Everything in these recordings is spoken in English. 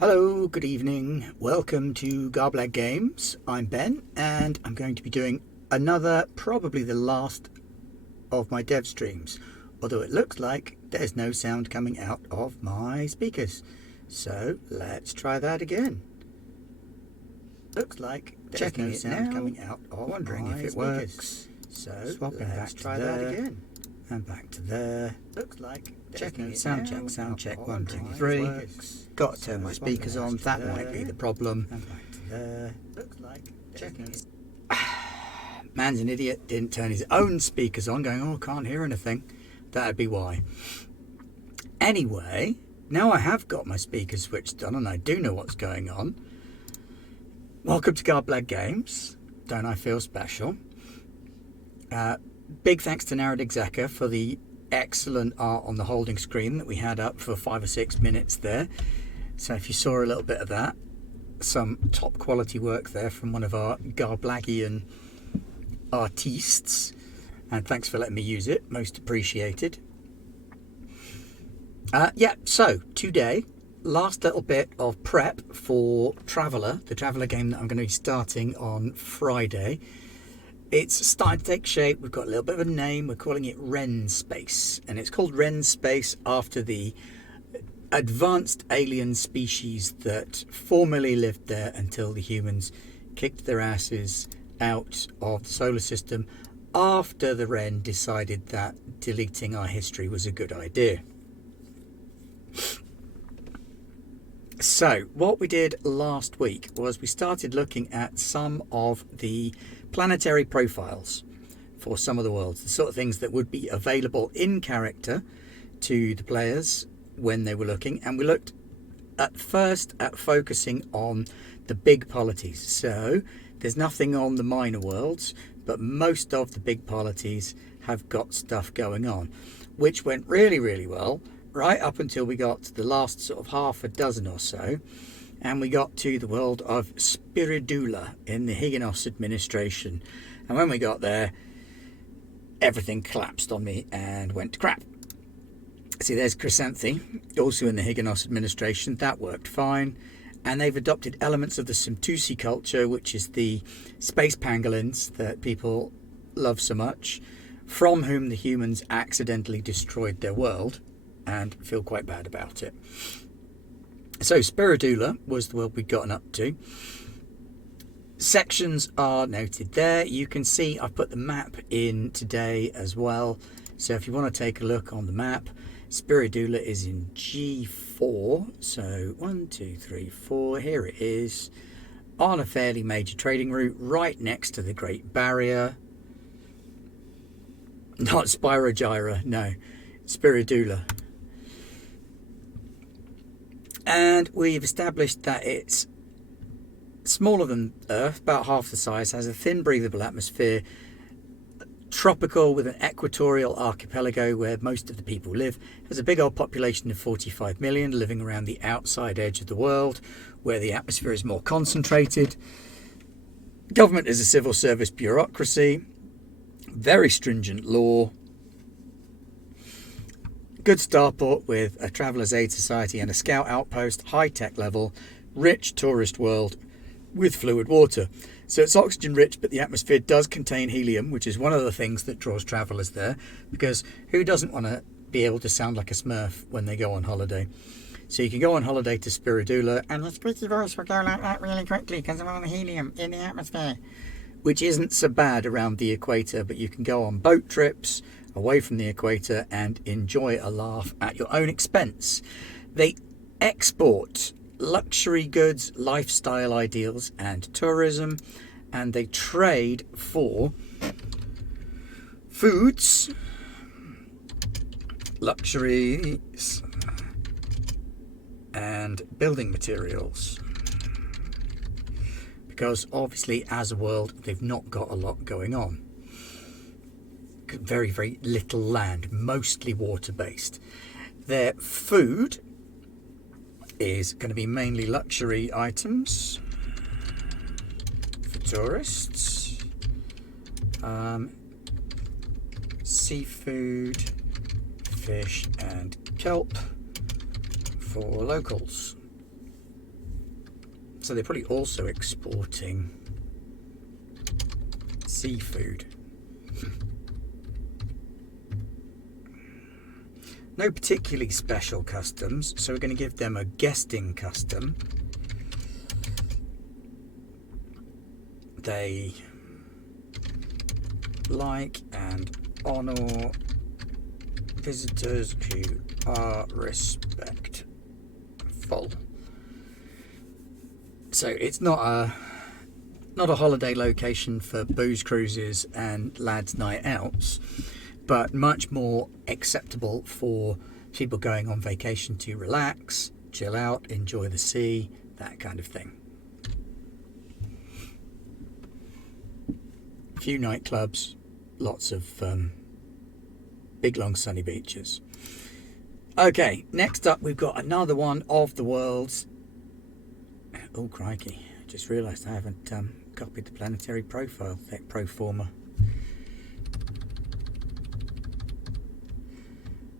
Hello, good evening. Welcome to Garblag Games. I'm Ben, and I'm going to be doing another, probably the last of my dev streams. Although it looks like there's no sound coming out of my speakers. So let's try that again. Looks like there's no sound coming out of wondering my if it speakers. Works. So Swapping back let's to try there, that again. and back to there. Looks like Checking it. sound check 1 2 3. Got to turn my speakers on. That might be the problem. And back to there. Looks like checking it. Man's an idiot. Didn't turn his own speakers on. Going, oh, can't hear anything. That'd be why. Anyway, now I have got my speakers switched on and I do know what's going on. Welcome to Garblag Games. Don't I feel special? Big thanks to Narrad Execa for the excellent art on the holding screen that we had up for 5 or 6 minutes there. So if you saw a little bit of that, some top quality work there from one of our Garblagian artistes, and thanks for letting me use it, most appreciated. So today, last little bit of prep for Traveller, the Traveller game that I'm going to be starting on Friday. It's starting to take shape. We've got a little bit of a name. We're calling it RenSpace, and it's called RenSpace after the advanced alien species that formerly lived there until the humans kicked their asses out of the solar system after the Wren decided that deleting our history was a good idea. So what we did last week was we started looking at some of the planetary profiles for some of the worlds, the sort of things that would be available in character to the players when they were looking, and we looked at first at focusing on the big polities. So there's nothing on the minor worlds, but most of the big polities have got stuff going on, which went really well right up until we got to the last sort of half a dozen or so, and we got to the world of Spiridula in the Higginos administration. And when we got there, everything collapsed on me and went to crap. See, there's Chrysanthe, also in the Higginos administration. That worked fine. And they've adopted elements of the Simtusi culture, which is the space pangolins that people love so much, from whom the humans accidentally destroyed their world and feel quite bad about it. So Spiridula was the world we'd gotten up to. Sections are noted there. You can see I've put the map in today as well. So if you want to take a look on the map, Spiridula is in G4. So 1, 2, 3, 4. Here it is on a fairly major trading route right next to the Great Barrier. Not Spirogyra, no. Spiridula. And we've established that it's smaller than Earth, about half the size, has a thin breathable atmosphere, tropical with an equatorial archipelago where most of the people live, has a big old population of 45 million living around the outside edge of the world where the atmosphere is more concentrated. Government is a civil service bureaucracy, very stringent law, good starport with a Traveller's Aid Society and a Scout outpost, high-tech level, rich tourist world with fluid water. So it's oxygen rich, but the atmosphere does contain helium, which is one of the things that draws travellers there, because who doesn't want to be able to sound like a Smurf when they go on holiday? So you can go on holiday to Spiridula, and the squeaky voice will go like that really quickly because of all the helium in the atmosphere, which isn't so bad around the equator, but you can go on boat trips away from the equator and enjoy a laugh at your own expense. They export luxury goods, lifestyle ideals and tourism, and they trade for foods, luxuries and building materials, because obviously as a world they've not got a lot going on. Very little land, mostly water based. Their food is going to be mainly luxury items for tourists, seafood, fish and kelp for locals. So they're probably also exporting seafood. No particularly special customs, so we're going to give them a guesting custom. They like and honour visitors who are respectful. So it's not a holiday location for booze cruises and lads' night outs, but much more acceptable for people going on vacation to relax, chill out, enjoy the sea, that kind of thing. A few nightclubs, lots of big long sunny beaches. Okay, next up we've got another one of the world's... Oh crikey, I just realised I haven't copied the planetary profile, that pro forma.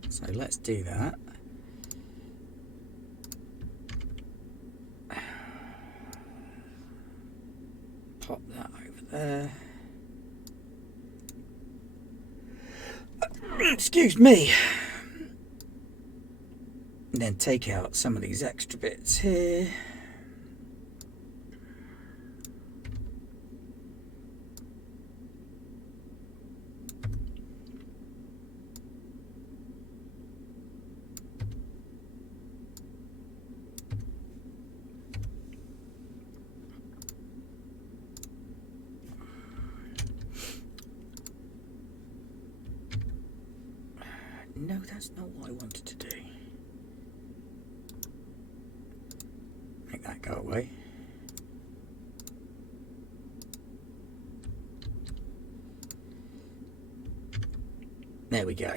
So let's do that. Pop that over there. Excuse me. And then take out some of these extra bits here. No, that's not what I wanted to do. Make that go away. There we go.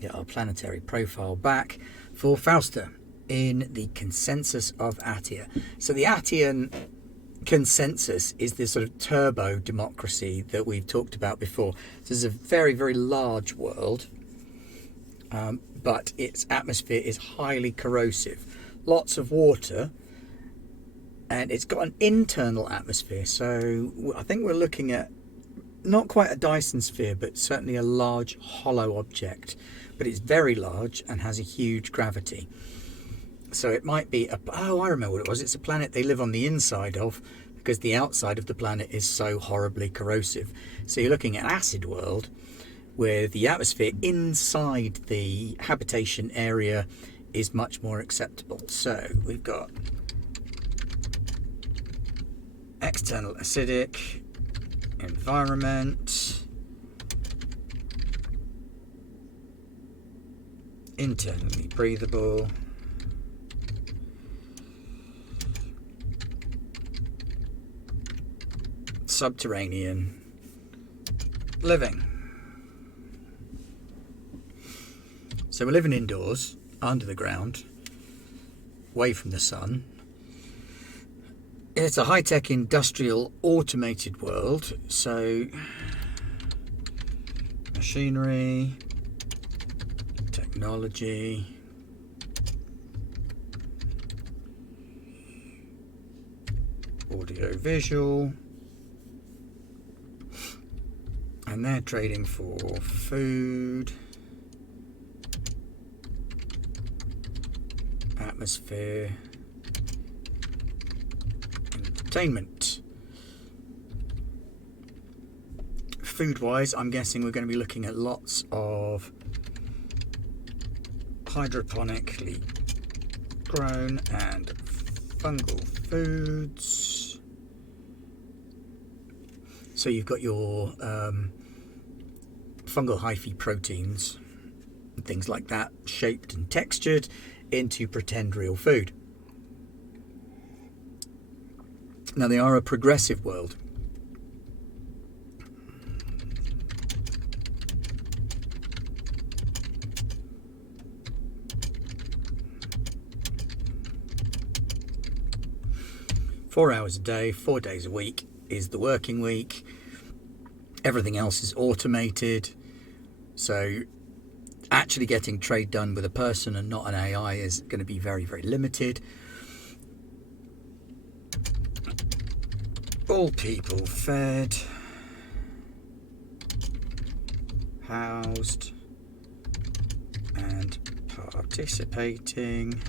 Get our planetary profile back for Fausta in the consensus of Attia. So the Attian consensus is this sort of turbo democracy that we've talked about before. So this is a very, very large world, but its atmosphere is highly corrosive. Lots of water, and it's got an internal atmosphere. So I think we're looking at not quite a Dyson sphere, but certainly a large hollow object. But it's very large and has a huge gravity. So it might be oh, I remember what it was. It's a planet they live on the inside of because the outside of the planet is so horribly corrosive. So you're looking at acid world where the atmosphere inside the habitation area is much more acceptable. So we've got external acidic environment, internally breathable, subterranean living. So we're living indoors, under the ground, away from the sun. It's a high-tech industrial automated world, so machinery, technology, audio visual, and they're trading for food, atmosphere, entertainment. Food-wise, I'm guessing we're going to be looking at lots of hydroponically grown and fungal foods. So you've got your fungal hyphae proteins and things like that, shaped and textured into pretend real food. Now they are a progressive world. Four hours a day, 4 days a week is the working week. Everything else is automated. So actually getting trade done with a person and not an AI is going to be very, very limited. All people fed, housed, and participating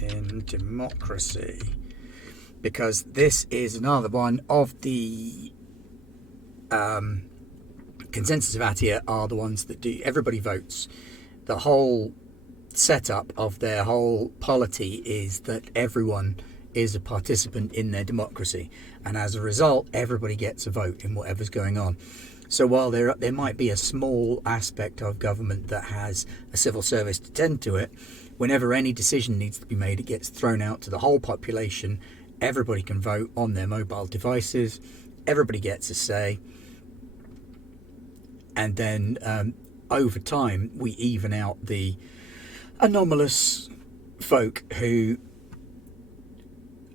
in democracy. Because this is another one of the consensus of ATIA are the ones that do everybody votes. The whole setup of their whole polity is that everyone is a participant in their democracy, and as a result everybody gets a vote in whatever's going on. So while there might be a small aspect of government that has a civil service to tend to it, whenever any decision needs to be made, it gets thrown out to the whole population. Everybody can vote on their mobile devices, everybody gets a say, and then over time we even out the anomalous folk who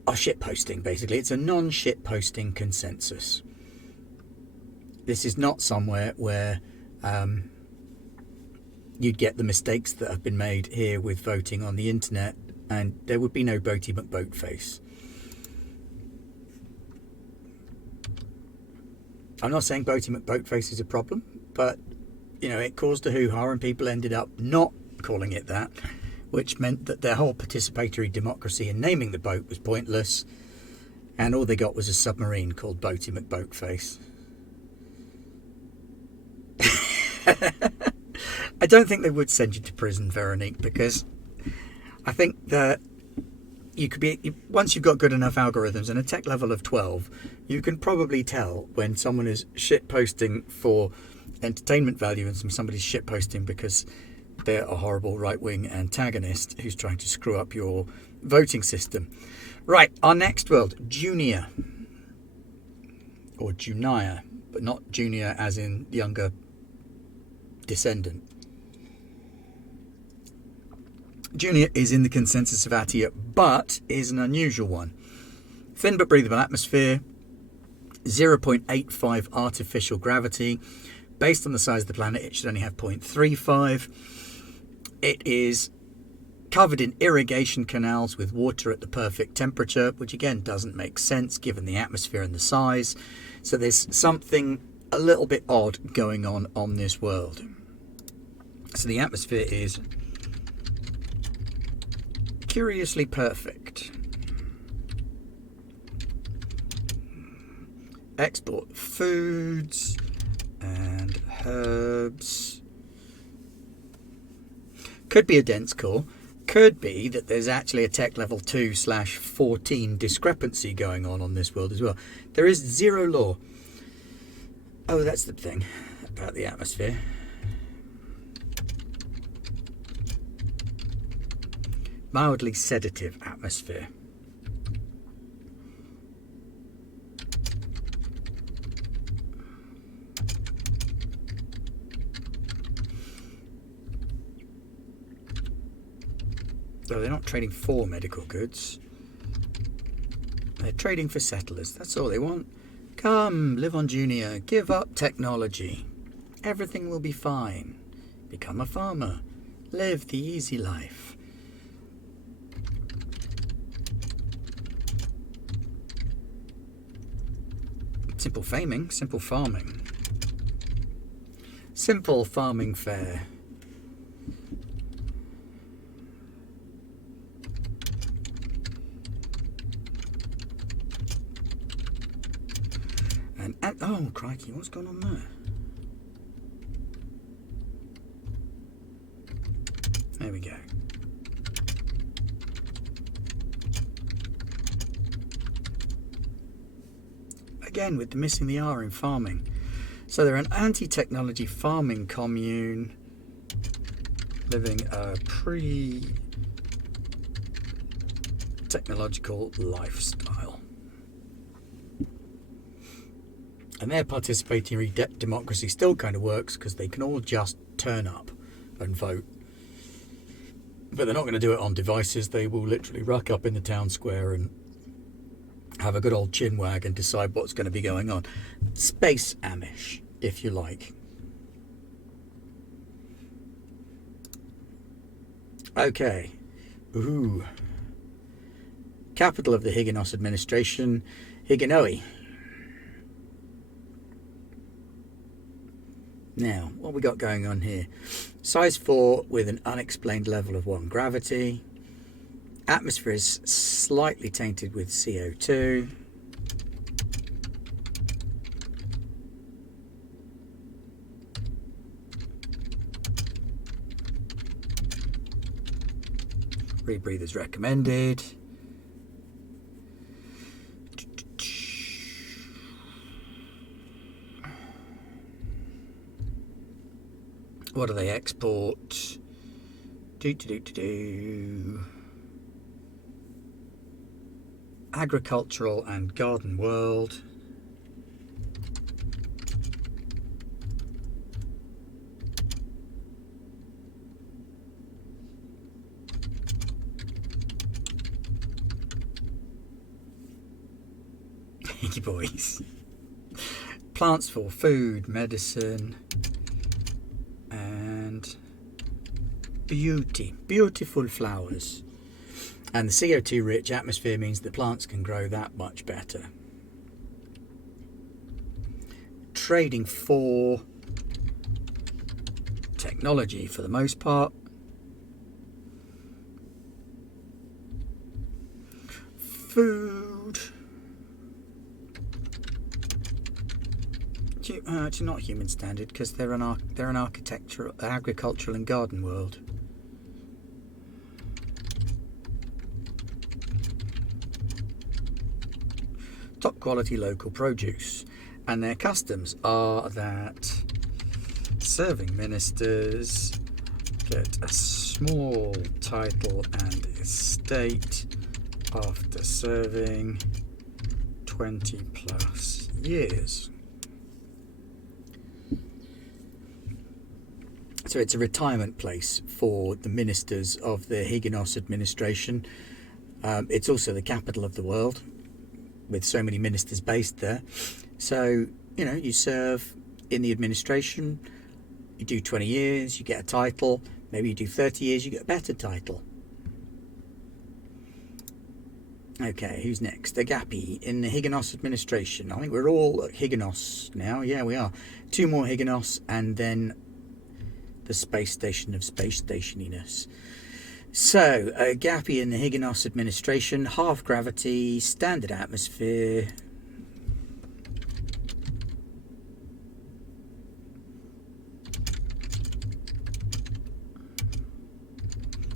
are shitposting. Basically, it's a non-shitposting consensus. This is not somewhere where you'd get the mistakes that have been made here with voting on the internet, and there would be no Boaty McBoatface. I'm not saying Boaty McBoatface is a problem, but it caused a hoo-ha and people ended up not calling it that, which meant that their whole participatory democracy in naming the boat was pointless, and all they got was a submarine called Boaty McBoatface. I don't think they would send you to prison, Veronique, because I think that you could be, once you've got good enough algorithms and a tech level of 12, you can probably tell when someone is shitposting for entertainment value and somebody's shitposting because they're a horrible right-wing antagonist who's trying to screw up your voting system. Right, our next world, Junior. Or Junia, but not junior as in younger descendant. Junior is in the consensus of ATIA, but is an unusual one. Thin but breathable atmosphere, 0.85 artificial gravity. Based on the size of the planet, it should only have 0.35. It is covered in irrigation canals with water at the perfect temperature, which again doesn't make sense given the atmosphere and the size. So there's something a little bit odd going on this world. So the atmosphere is curiously perfect. Export foods and herbs. Could be a dense core. Could be that there's actually a tech level 2/14 discrepancy going on this world as well. There is zero law. Oh, that's the thing about the atmosphere. Mildly sedative atmosphere. So they're not trading for medical goods. They're trading for settlers. That's all they want. Come, live on Junior. Give up technology. Everything will be fine. Become a farmer. Live the easy life. Simple farming. Simple farming. Simple farming fare. And oh crikey, what's going on there? There we go. Again with the missing the R in farming. So they're an anti-technology farming commune living a pre-technological lifestyle. And their participatory democracy still kind of works because they can all just turn up and vote. But they're not going to do it on devices. They will literally ruck up in the town square and have a good old chinwag and decide what's going to be going on. Space Amish, if you like. Okay. Ooh. Capital of the Hygienos administration. Higginoe. Now, what we got going on here? Size 4 with an unexplained level of 1 gravity. Atmosphere is slightly tainted with CO2. Rebreathers recommended. What do they export? Agricultural and garden world. Thank you, boys. Plants for food, medicine, and beauty. Beautiful flowers. And the CO2 rich atmosphere means the plants can grow that much better. Trading for technology for the most part. Food. It's not human standard because they're an architectural, agricultural and garden world. Top quality local produce, and their customs are that serving ministers get a small title and estate after serving 20 plus years. So it's a retirement place for the ministers of the Hygienos administration. It's also the capital of the world, with so many ministers based there. So, you know, you serve in the administration, you do 20 years, you get a title. Maybe you do 30 years, you get a better title. Okay, who's next? Agapi in the Hygienos administration. I think we're all at Hygienos now. Yeah, we are. 2 more Hygienos, and then the space station of space stationiness. So, Agapi in the Hygienos administration, half gravity, standard atmosphere.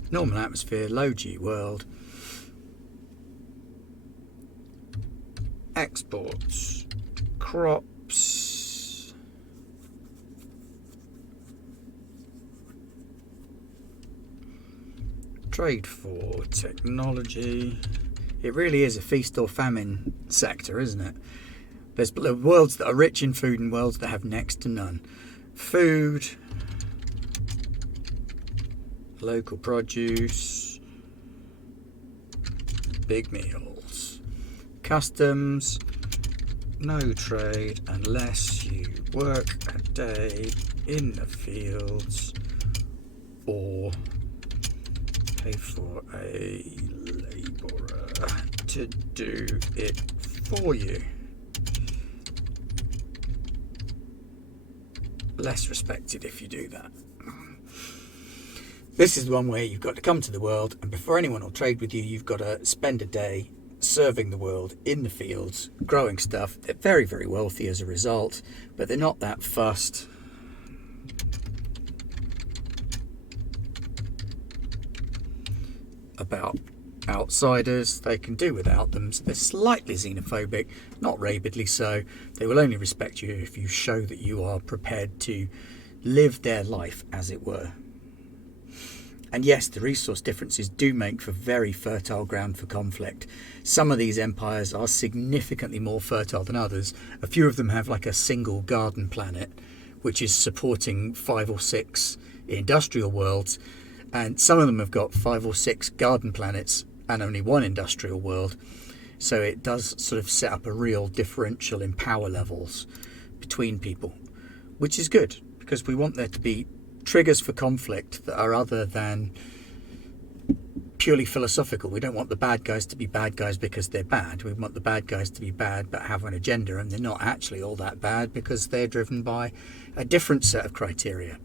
Normal atmosphere, low G world. Exports, crops, trade for technology. It really is a feast or famine sector, isn't it? There's worlds that are rich in food and worlds that have next to none. Food, local produce, big meals. Customs, no trade unless you work a day in the fields or pay for a labourer to do it for you. Less respected if you do that. This is the one where you've got to come to the world, and before anyone will trade with you, you've got to spend a day serving the world in the fields, growing stuff. They're very, very wealthy as a result, but they're not that fussed about outsiders. They can do without them. So they're slightly xenophobic, not rabidly so. They will only respect you if you show that you are prepared to live their life, as it were. And yes, the resource differences do make for very fertile ground for conflict. Some of these empires are significantly more fertile than others. A few of them have like a single garden planet, which is supporting 5 or 6 industrial worlds. And some of them have got 5 or 6 garden planets and only 1 industrial world. So it does sort of set up a real differential in power levels between people, which is good because we want there to be triggers for conflict that are other than purely philosophical. We don't want the bad guys to be bad guys because they're bad. We want the bad guys to be bad but have an agenda, and they're not actually all that bad because they're driven by a different set of criteria.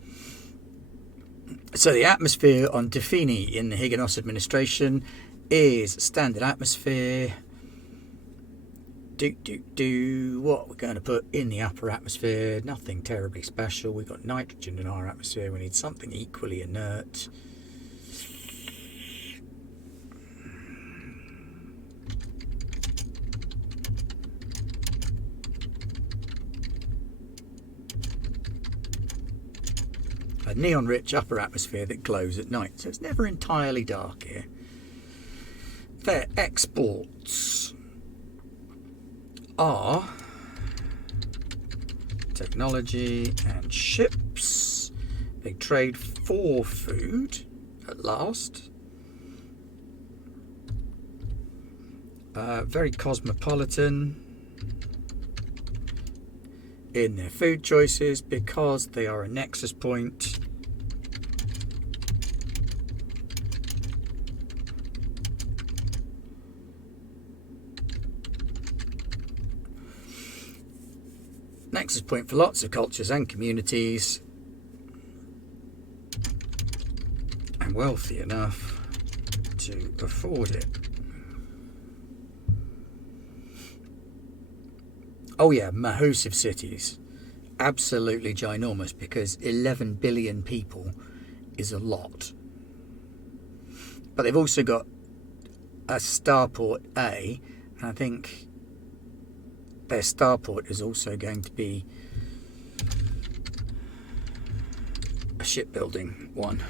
So the atmosphere on Defini in the Higgins administration is standard atmosphere. What we're going to put in the upper atmosphere, nothing terribly special. We've got nitrogen in our atmosphere. We need something equally inert. A neon-rich upper atmosphere that glows at night, so it's never entirely dark here. Their exports are technology and ships. They trade for food at last. Very cosmopolitan in their food choices because they are a nexus point. Nexus point for lots of cultures and communities, and wealthy enough to afford it. Oh yeah, massive cities. Absolutely ginormous, because 11 billion people is a lot. But they've also got a starport A, and I think their starport is also going to be a shipbuilding one.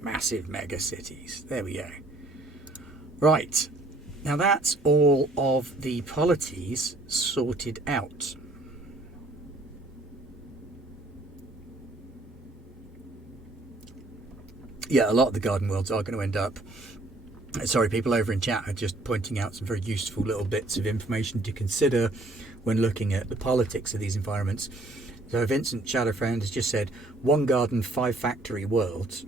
Massive mega cities. There we go. Right. Now that's all of the polities sorted out. Yeah, a lot of the garden worlds are going to end up... Sorry, people over in chat are just pointing out some very useful little bits of information to consider when looking at the politics of these environments. So Vincent Shadowfriend has just said, one garden, 5 factory worlds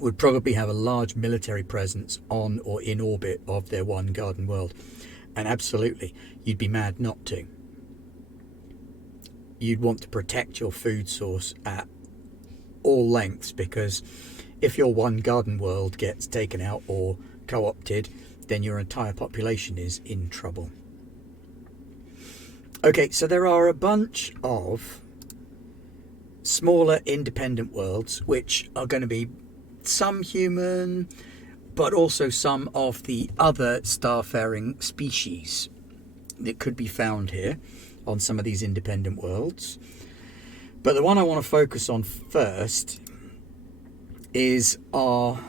would probably have a large military presence on or in orbit of their one garden world. And absolutely, you'd be mad not to. You'd want to protect your food source at all lengths, because if your one garden world gets taken out or co-opted, then your entire population is in trouble. Okay, so there are a bunch of smaller independent worlds which are going to be some human, but also some of the other starfaring species that could be found here on some of these independent worlds. But the one I want to focus on first is our,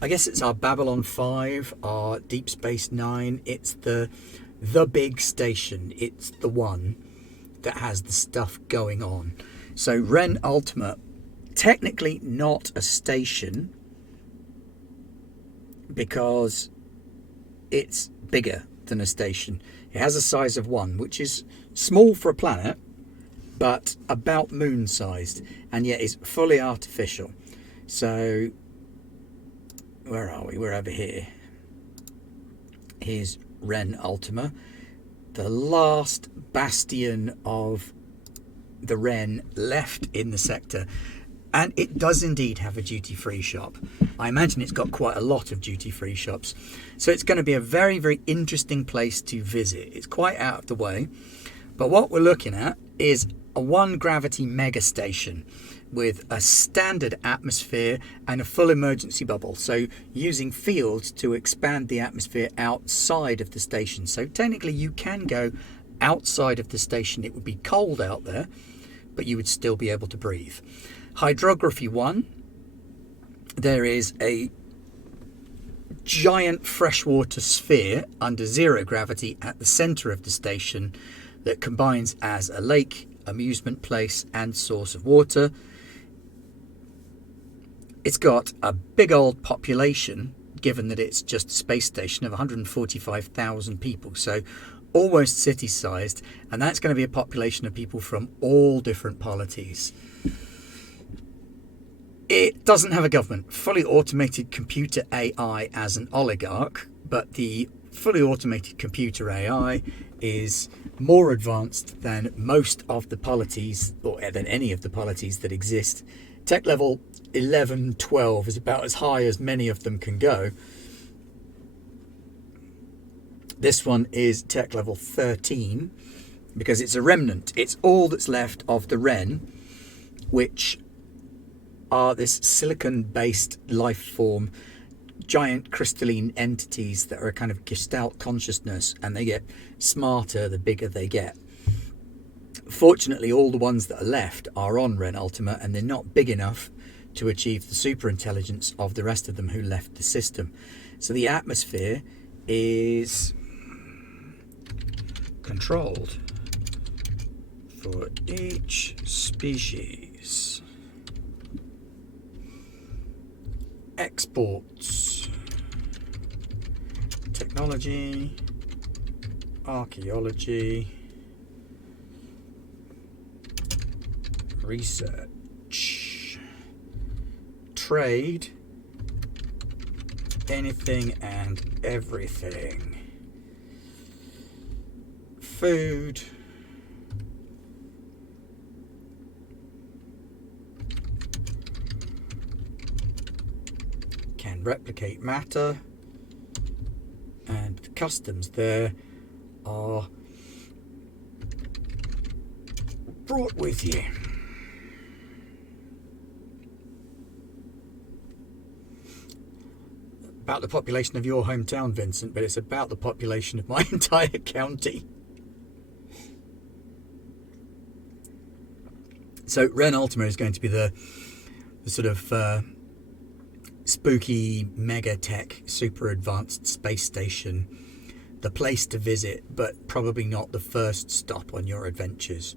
I guess it's our Babylon 5, our Deep Space Nine. It's the big station. It's the one that has the stuff going on. So Ren Ultima, technically not a station because it's bigger than a station. It has a size of 1, which is small for a planet, but about moon sized, and yet is fully artificial. So where are we? We're over here. Here's Ren Ultima, the last bastion of the Ren left in the sector. And it does indeed have a duty-free shop. I imagine it's got quite a lot of duty-free shops. So it's going to be a very, very interesting place to visit. It's quite out of the way. But what we're looking at is a 1 gravity mega station with a standard atmosphere and a full emergency bubble. So using fields to expand the atmosphere outside of the station. So technically you can go outside of the station. It would be cold out there, but you would still be able to breathe. Hydrography 1, there is a giant freshwater sphere under zero gravity at the centre of the station that combines as a lake, amusement place and source of water. It's got a big old population, given that it's just a space station, of 145,000 people, so almost city-sized, and that's going to be a population of people from all different polities. It doesn't have a government. Fully automated computer AI as an oligarch, but the fully automated computer AI is more advanced than most of the polities, or than any of the polities that exist. Tech level 11, 12 is about as high as many of them can go. This one is tech level 13 because it's a remnant. It's all that's left of the Ren, which are this silicon-based life form, giant crystalline entities that are a kind of gestalt consciousness, and they get smarter the bigger they get. Fortunately, all the ones that are left are on Ren Ultima, and they're not big enough to achieve the super intelligence of the rest of them who left the system. So the atmosphere is controlled for each species. Exports, technology, archaeology, research, trade, anything and everything, food, can replicate matter, and the customs there are brought with you. About the population of your hometown, Vincent, but it's about the population of my entire county. So Ren Ultima is going to be the sort of spooky mega tech super advanced space station, the place to visit, but probably not the first stop on your adventures.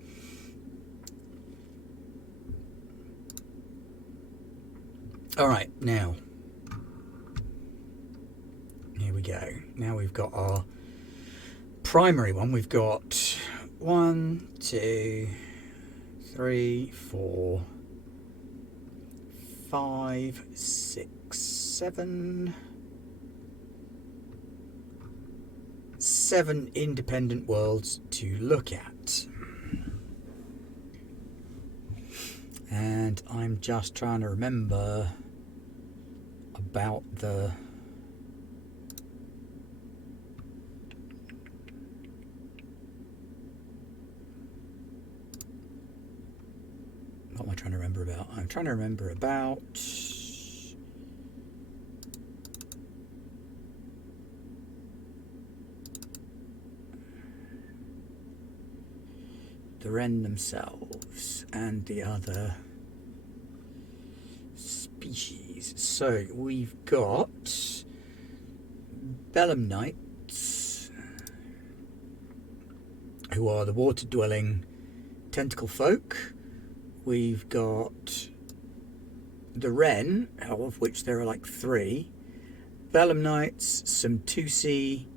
All right, now here we go. Now we've got our primary one. We've got 1, 2, 3, 4, 5, 6, 7 independent worlds to look at. And I'm just trying to remember about the what am I trying to remember about? I'm trying to remember about the Ren themselves and the other species. So we've got Belemnites, who are the water-dwelling tentacle folk. We've got the Ren, of which there are like 3. Belemnites, some Tusi,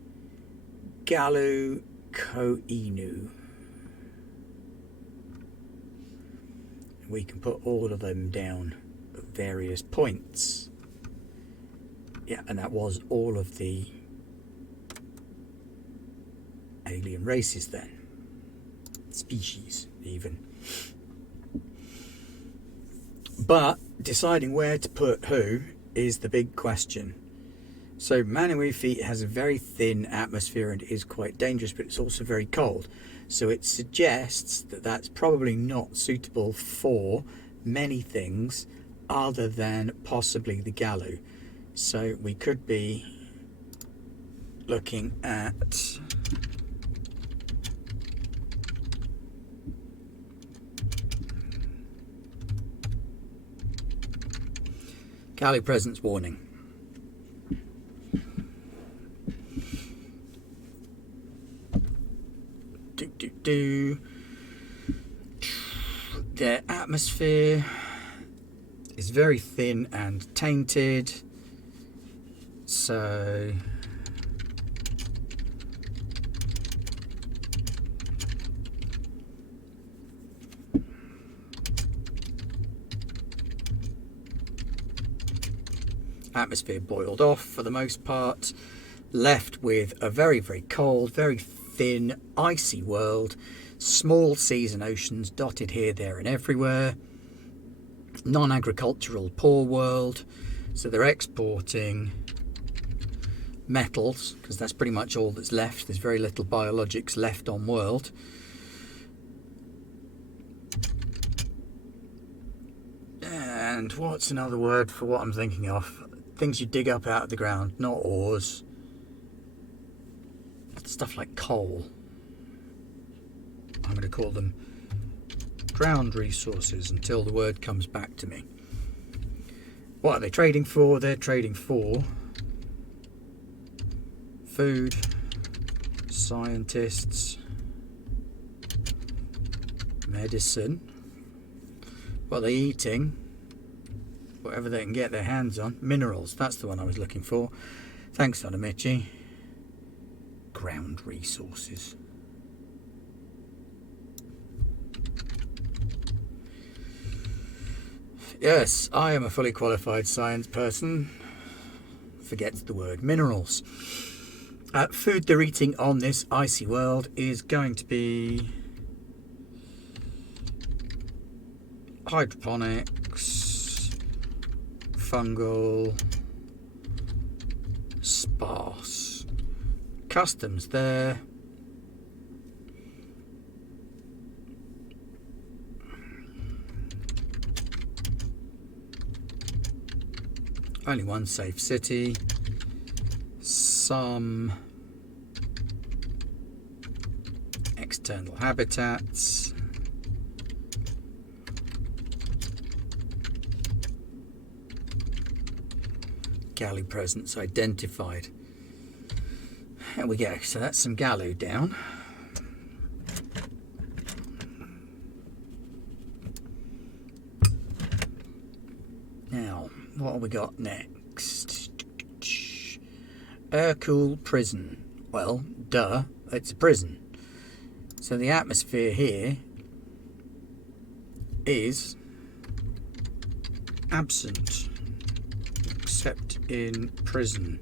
Galu, Koinu. We can put all of them down at various points. Yeah, and that was all of the alien races then. Species, even. But deciding where to put who is the big question. So Manawatu has a very thin atmosphere and is quite dangerous, but it's also very cold. So it suggests that that's probably not suitable for many things other than possibly the Galu. So we could be looking at Galu presence warning. Their atmosphere is very thin and tainted, so atmosphere boiled off for the most part, left with a very, very cold, very thin, icy world, small seas and oceans dotted here, there and everywhere, non-agricultural poor world, so they're exporting metals because that's pretty much all that's left. There's very little biologics left on world. And what's another word for what I'm thinking of? Things you dig up out of the ground, not ores. Stuff like coal. I'm going to call them ground resources until the word comes back to me. What are they trading for? They're trading for food, scientists, medicine. What are they eating? Whatever they can get their hands on. Minerals, that's the one I was looking for. Thanks, Onamichi. Ground resources. Yes, I am a fully qualified science person. Forgets the word minerals. Food they're eating on this icy world is going to be hydroponics, fungal, sparse. Customs there. Only one safe city. Some external habitats. Galley presence identified. There we go. So that's some gallo down. Now, what have we got next? Air-cooled prison. Well, duh, it's a prison. So the atmosphere here is absent, except in prison.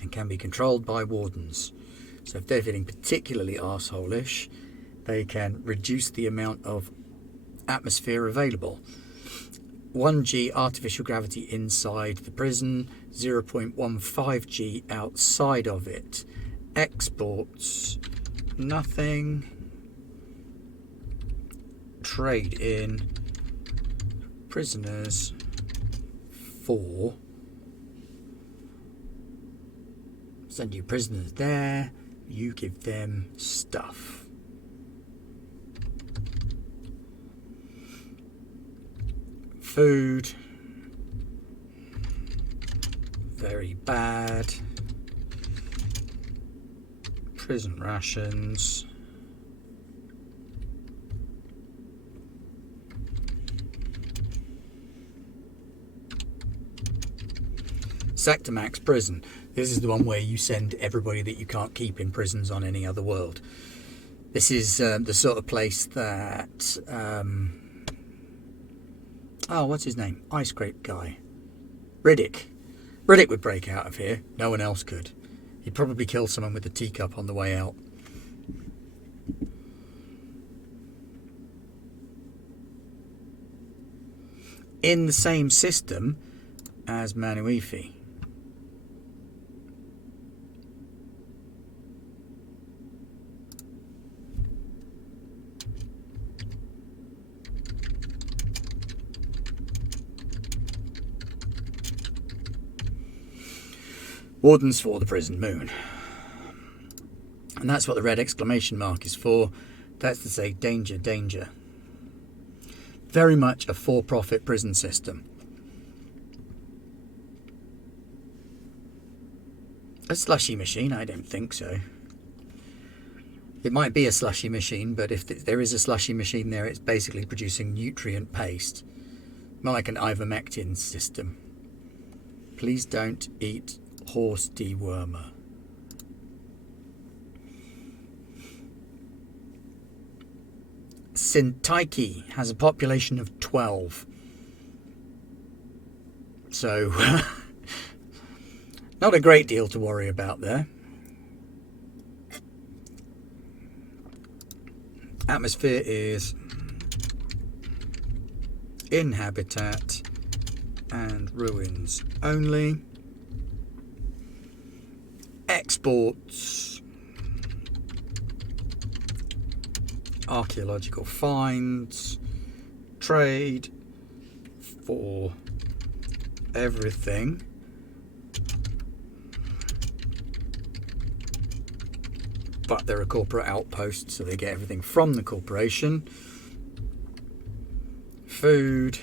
And can be controlled by wardens. So if they're feeling particularly arsehole-ish, they can reduce the amount of atmosphere available. 1g artificial gravity inside the prison, 0.15g outside of it. Exports, nothing. Trade in prisoners for. Send you prisoners there, you give them stuff. Food, very bad. Prison rations. Sector Max prison. This is the one where you send everybody that you can't keep in prisons on any other world. This is the sort of place that oh, what's his name? Ice Scrape guy. Riddick. Riddick would break out of here. No one else could. He'd probably kill someone with a teacup on the way out. In the same system as Manuifi. Wardens for the prison moon. And that's what the red exclamation mark is for. That's to say danger, danger. Very much a for-profit prison system. A slushy machine? I don't think so. It might be a slushy machine, but if there is a slushy machine there, it's basically producing nutrient paste. More like an ivermectin system. Please don't eat horse dewormer. Sintaiki has a population of 12. So, not a great deal to worry about there. Atmosphere is in habitat and ruins only. Exports, archaeological finds, trade for everything. But they're a corporate outpost, so they get everything from the corporation. Food.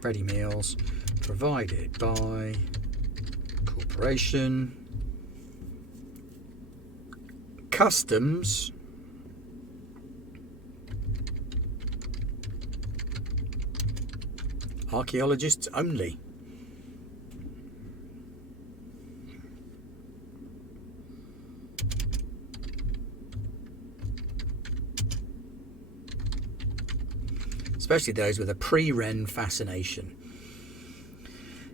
Ready meals provided by corporation. Customs. Archaeologists only. Especially those with a pre-Ren fascination.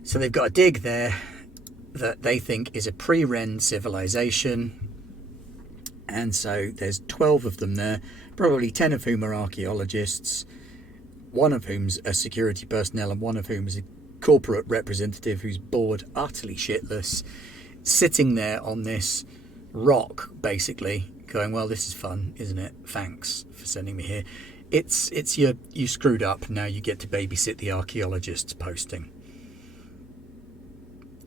So they've got a dig there that they think is a pre-Ren civilization. And so there's 12 of them there, probably 10 of whom are archaeologists, one of whom's a security personnel and one of whom is a corporate representative who's bored utterly shitless, sitting there on this rock, basically, going, well, this is fun, isn't it? Thanks for sending me here. It's you screwed up, now you get to babysit the archaeologists posting.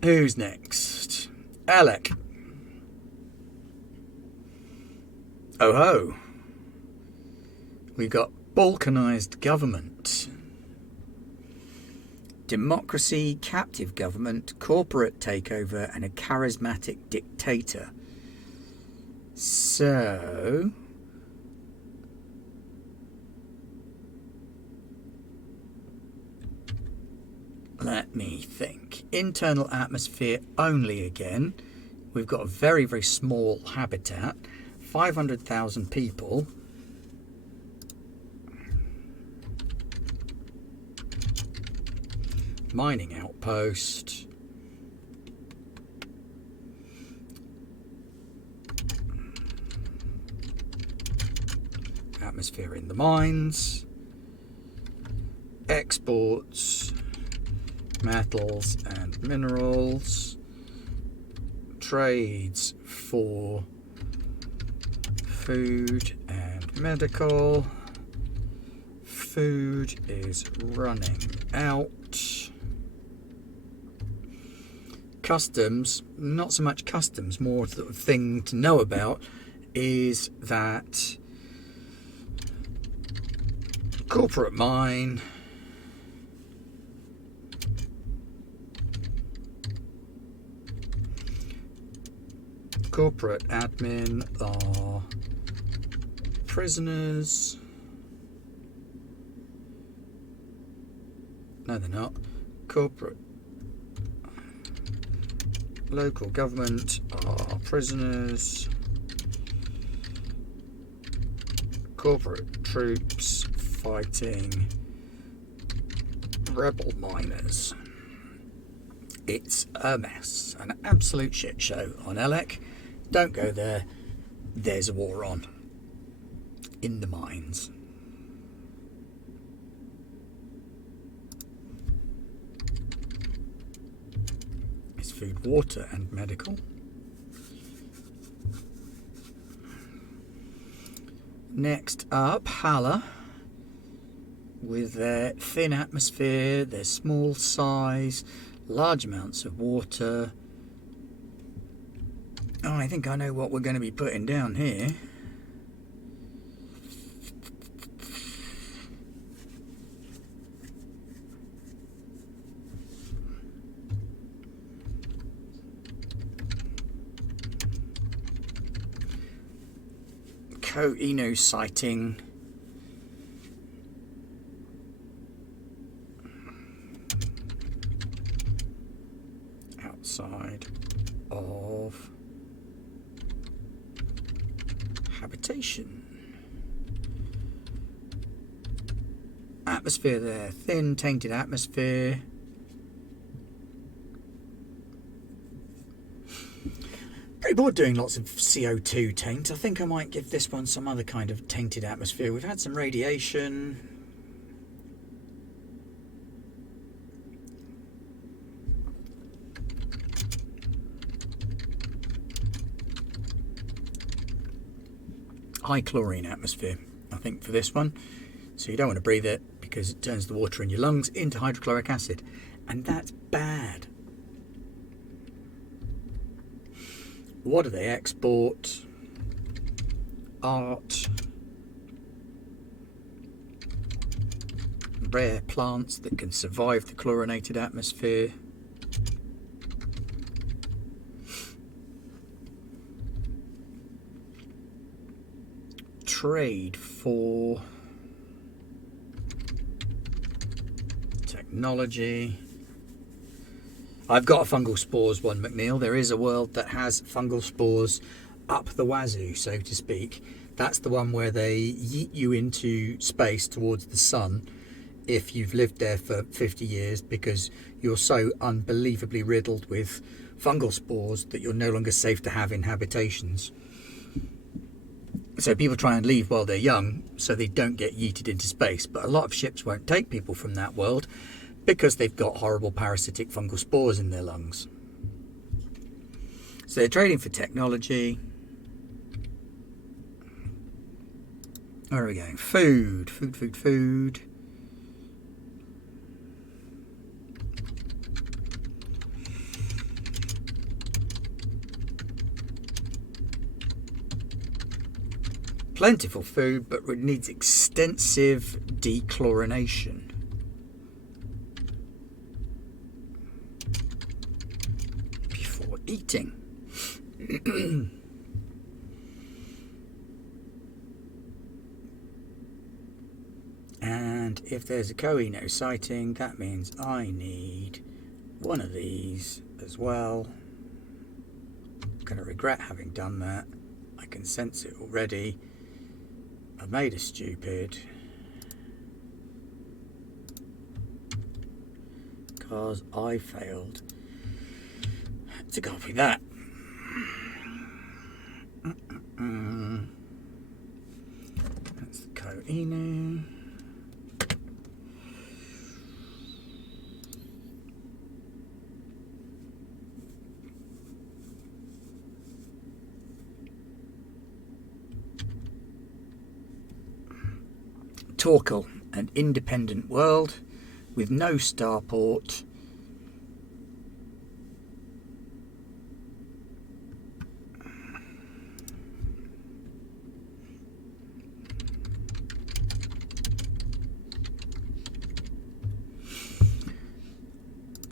Who's next? Alec. Oh ho. We've got balkanized government. Democracy, captive government, corporate takeover, and a charismatic dictator. So... let me think. Internal atmosphere only again. We've got a very, very small habitat. 500,000 people. Mining outpost. Atmosphere in the mines. Exports. Metals and minerals. Trades for food and medical. Food is running out. Customs, not so much customs, more sort of thing to know about is that corporate mine, corporate admin are prisoners. No, they're not. Corporate local government are prisoners. Corporate troops fighting rebel miners. It's a mess, an absolute shit show on Elec. Don't go there. There's a war on in the mines. It's food, water, and medical. Next up, Hala, with their thin atmosphere, their small size, large amounts of water. Oh, I think I know what we're going to be putting down here. Ko-Inu sighting. Outside of habitation. Atmosphere there, thin tainted atmosphere. Pretty bored doing lots of CO2 taint. I think I might give this one some other kind of tainted atmosphere. We've had some radiation. High chlorine atmosphere, I think, for this one. So you don't want to breathe it because it turns the water in your lungs into hydrochloric acid. And that's bad. What do they export? Art. Rare plants that can survive the chlorinated atmosphere. Trade for technology. I've got a fungal spores one, McNeil. There is a world that has fungal spores up the wazoo, so to speak. That's the one where they yeet you into space towards the sun if you've lived there for 50 years because you're so unbelievably riddled with fungal spores that you're no longer safe to have in habitations. So people try and leave while they're young so they don't get yeeted into space. But a lot of ships won't take people from that world because they've got horrible parasitic fungal spores in their lungs. So they're trading for technology. Where are we going? Food. Food. Plentiful food, but it needs extensive dechlorination. Before eating. And if there's a Ko-Inu sighting, that means I need one of these as well. I'm going to regret having done that. I can sense it already. I made a stupid because I failed to copy that. That's the Ko-Inu. Torkel, an independent world with no starport.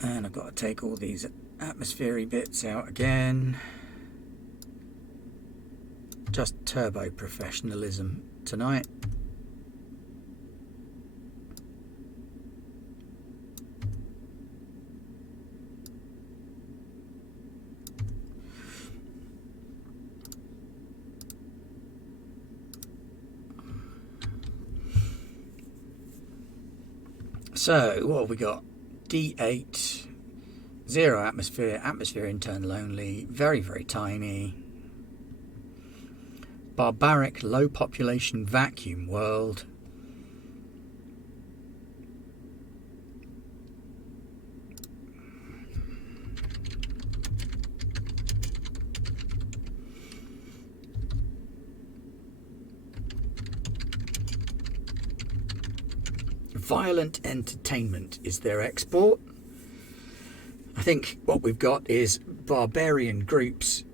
And I've got to take all these atmospheric bits out again. Just turbo professionalism tonight. So, what have we got? D8, 0 atmosphere, atmosphere internal only, very, very tiny. Barbaric, low population vacuum world. Violent entertainment is their export. I think what we've got is barbarian groups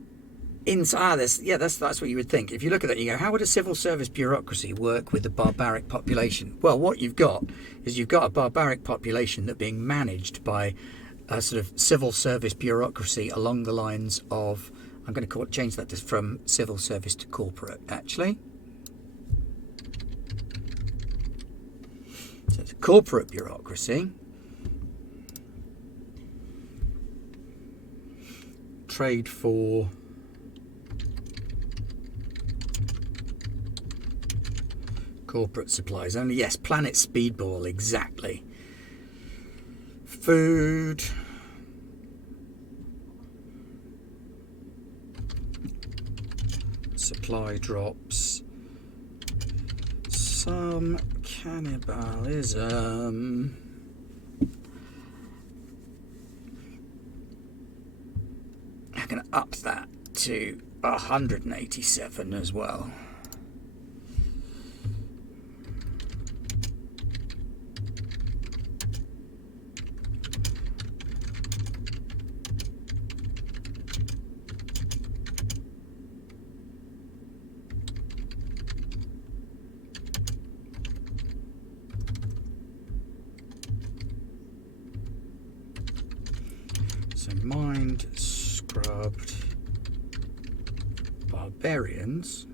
inside this. Yeah, that's what you would think. If you look at that, you go, how would a civil service bureaucracy work with a barbaric population? Well, what you've got is you've got a barbaric population that's being managed by a sort of civil service bureaucracy along the lines of, I'm going to change that from civil service to corporate, actually. corporate bureaucracy, trade for corporate supplies only. Yes, planet speedball, exactly. Food, supply drops, some cannibalism. I'm going to up that to 187 as well. So mind scrubbed barbarians.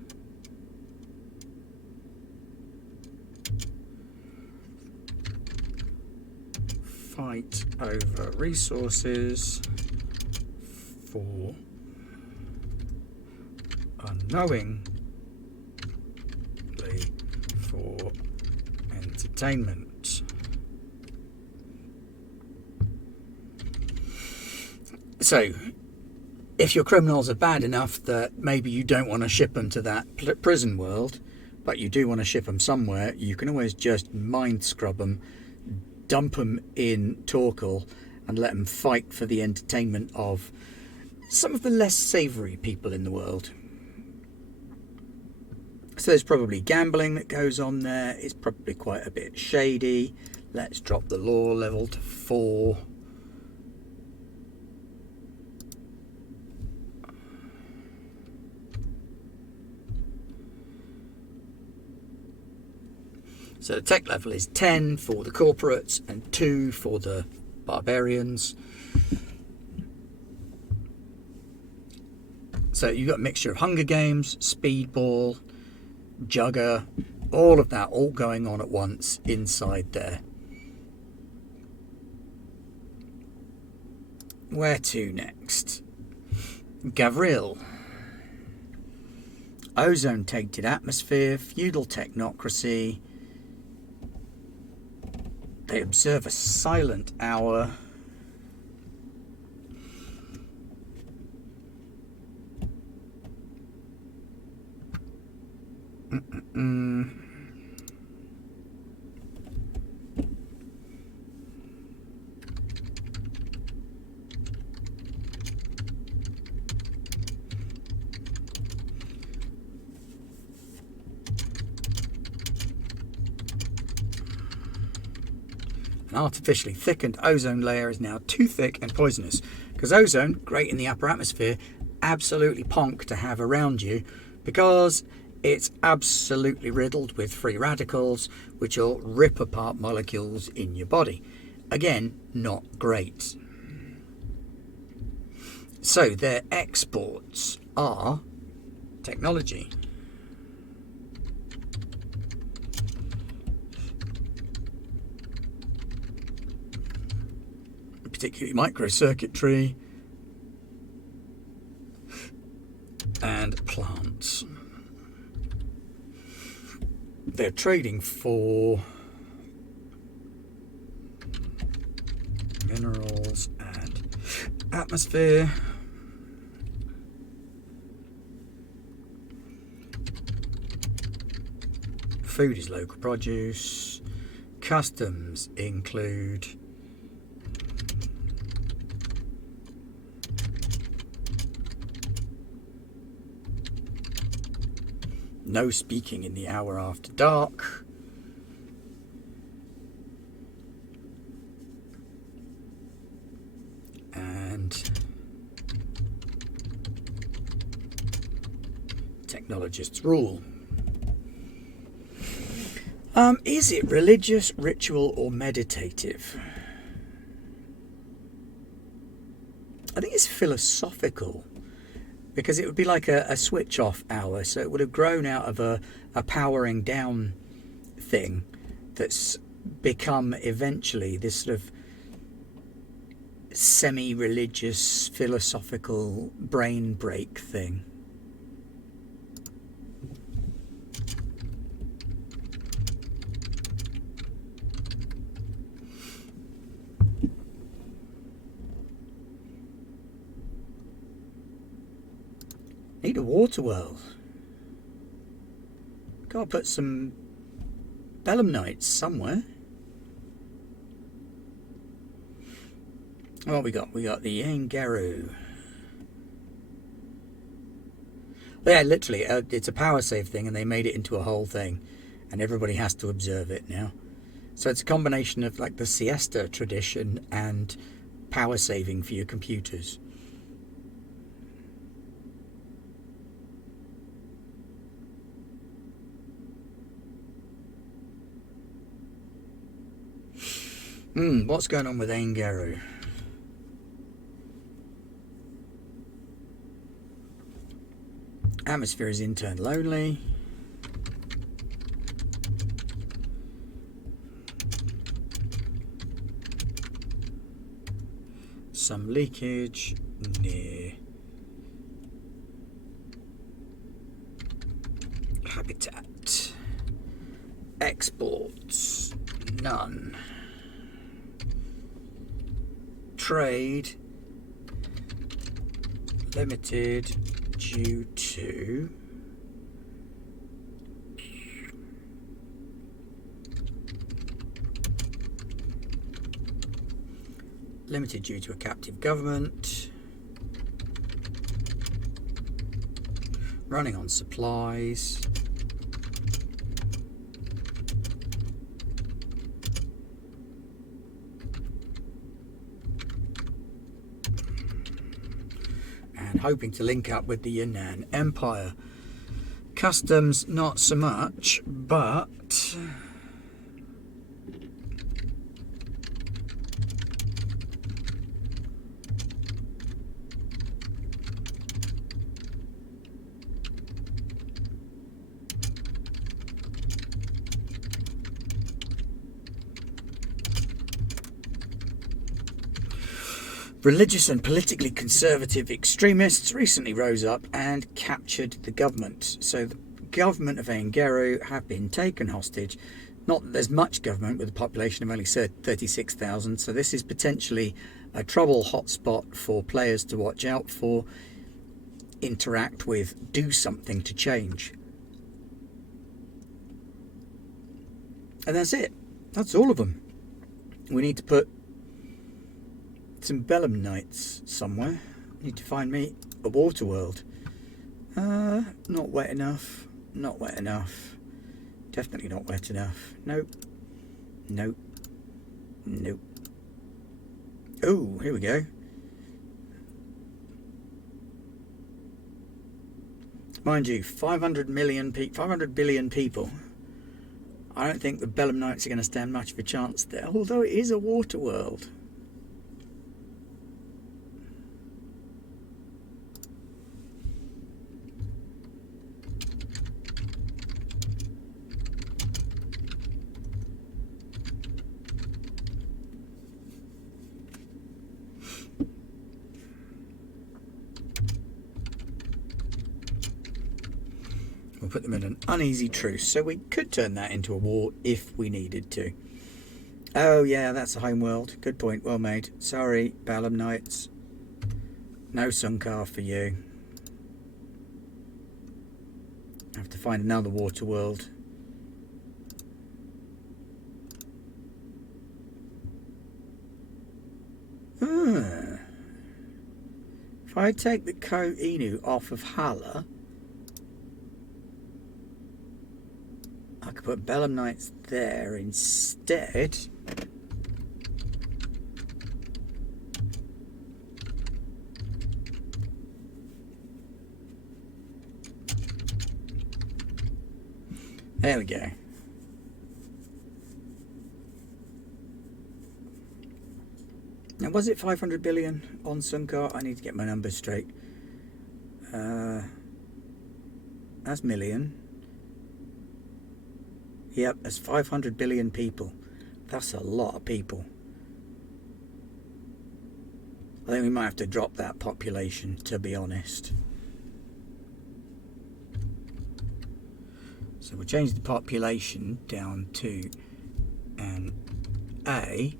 Fight over resources for unknowingly for entertainment. So, if your criminals are bad enough that maybe you don't want to ship them to that prison world, but you do want to ship them somewhere, you can always just mind scrub them, dump them in Torkel, and let them fight for the entertainment of some of the less savoury people in the world. So there's probably gambling that goes on there. It's probably quite a bit shady. Let's drop the law level to 4. So the tech level is 10 for the corporates and 2 for the barbarians. So you've got a mixture of Hunger Games, Speedball, Jugger, all of that all going on at once inside there. Where to next? Gavril. Ozone-tainted atmosphere, feudal technocracy. They observe a silent hour. An artificially thickened ozone layer is now too thick and poisonous, because ozone, great in the upper atmosphere, absolutely ponk to have around you, because it's absolutely riddled with free radicals which will rip apart molecules in your body. Again, not great. So their exports are technology. Particularly microcircuitry and plants. They're trading for minerals and atmosphere. Food is local produce. Customs include no speaking in the hour after dark. And technologists rule. Is it religious, ritual, or meditative? I think it's philosophical, because it would be like a switch off hour, so it would have grown out of a powering down thing that's become eventually this sort of semi-religious, philosophical brain break thing. Need a water world. Gotta put some belemnites somewhere. What we got? We got the Angaru. Yeah, literally, it's a power save thing, and they made it into a whole thing, and everybody has to observe it now. So it's a combination of like the siesta tradition and power saving for your computers. What's going on with Angaru? Atmosphere is internal only. Some leakage near habitat. Exports none. Trade limited due to a captive government, running on supplies, and hoping to link up with the Yunnan Empire. Customs, not so much, but religious and politically conservative extremists recently rose up and captured the government. So the government of Angaru have been taken hostage. Not that there's much government with a population of only 36,000, so this is potentially a trouble hotspot for players to watch out for, interact with, do something to change. And that's it. That's all of them. We need to put some belemnites somewhere. Need to find me a water world. Not wet enough. Not wet enough. Definitely not wet enough. Nope. Nope. Nope. Oh, here we go. Mind you, 500 billion people. I don't think the belemnites are going to stand much of a chance there, although it is a water world. We'll put them in an uneasy truce, so we could turn that into a war if we needed to. Oh yeah, that's a home world. Good point, well made. Sorry, belemnites. No Sunkar for you. I have to find another water world. If I take the Ko Inu off of Hala, I could put belemnites there instead. There we go. Now, was it 500 billion on Sunkar? I need to get my numbers straight. That's million. Yep, that's 500 billion people. That's a lot of people. I think we might have to drop that population, to be honest. So we'll change the population down to an A.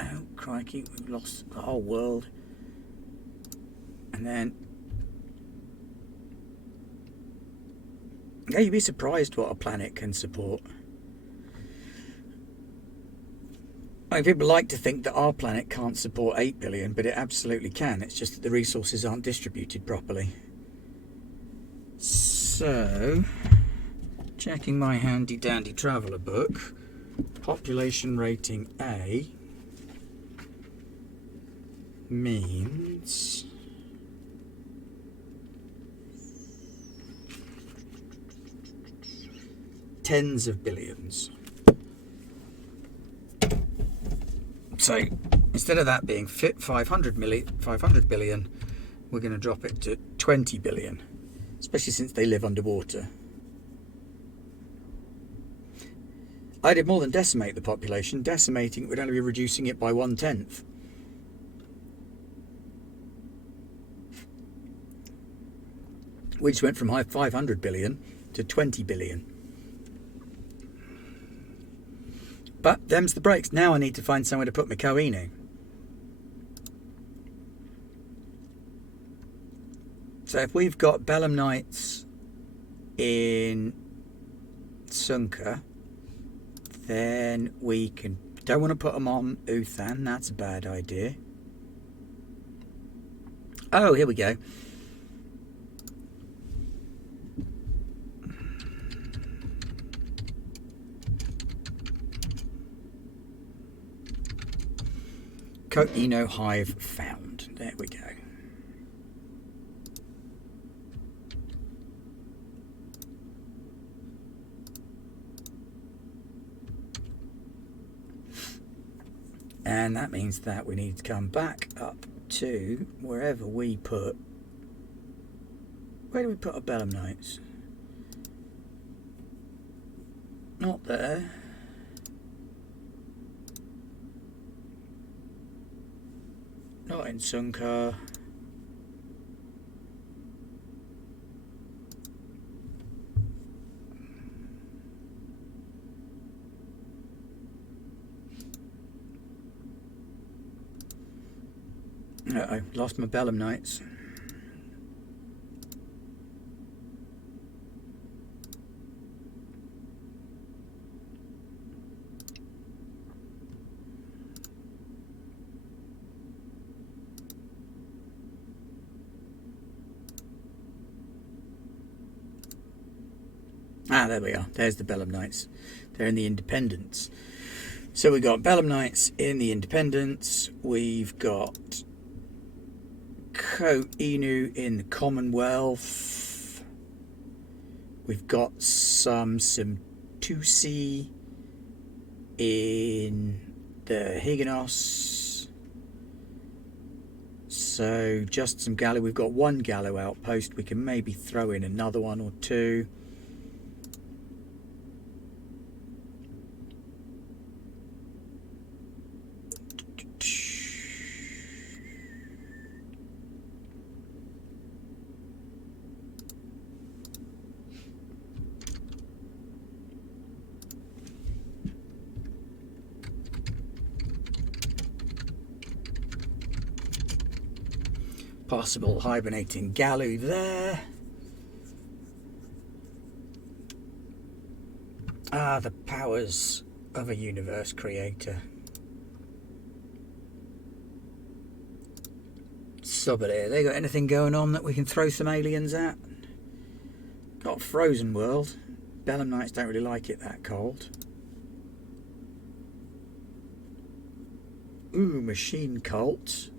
Oh, crikey, we've lost the whole world. And then, yeah, you'd be surprised what a planet can support. I mean, people like to think that our planet can't support 8 billion, but it absolutely can. It's just that the resources aren't distributed properly. So, checking my handy dandy traveller book, population rating A means tens of billions. So instead of that being 500 billion, we're going to drop it to 20 billion, especially since they live underwater. I did more than decimate the population. Decimating would only be reducing it by 1/10. Which went from 500 billion to 20 billion. But them's the breaks. Now I need to find somewhere to put my Koinu. So if we've got Belemnites in Sunka, then we can... Don't want to put them on Uthan. That's a bad idea. Oh, here we go. Koinu hive found. There we go. And that means that we need to come back up to wherever we put... Where do we put our Belemnites? Not there. Not in Sunka. Uh-oh, lost my Belemnites. Ah, there we are. There's the Belemnites. They're in the Independence. So we've got Belemnites in the Independence. We've got Koinu in the Commonwealth. We've got some Tusi in the Higanos. So just some Gallo. We've got one Gallo outpost. We can maybe throw in another one or two. Possible hibernating Gallo there. Ah, the powers of a universe creator. Sub it here. They got anything going on that we can throw some aliens at? Got a frozen world. Belemnites don't really like it that cold. Ooh, machine cult.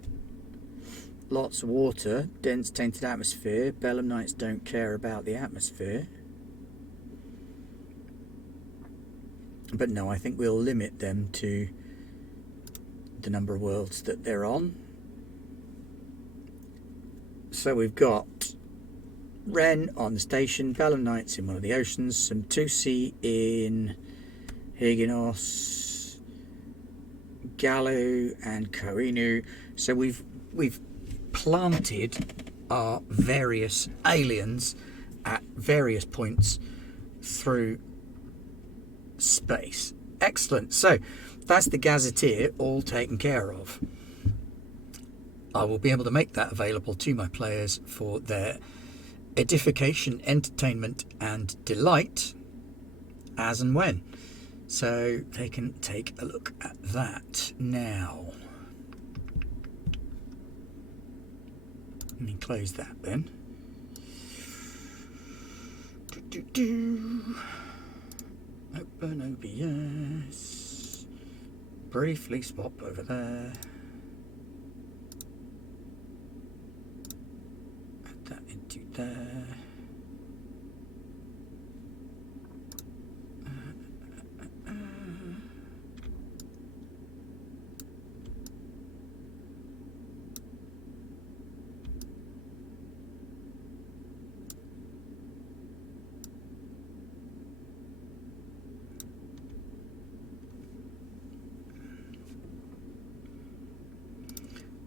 Lots of water, dense tainted atmosphere. Belemnites don't care about the atmosphere. But no, I think we'll limit them to the number of worlds that they're on. So we've got Ren on the station, Belemnites in one of the oceans, some 2C in Hyginos, Gallo and Koinu. So we've planted our various aliens at various points through space. Excellent. So that's the gazetteer all taken care of. I will be able to make that available to my players for their edification, entertainment and delight as and when. So they can take a look at that now. Let me close that then. Open OBS. Briefly swap over there. Add that into there.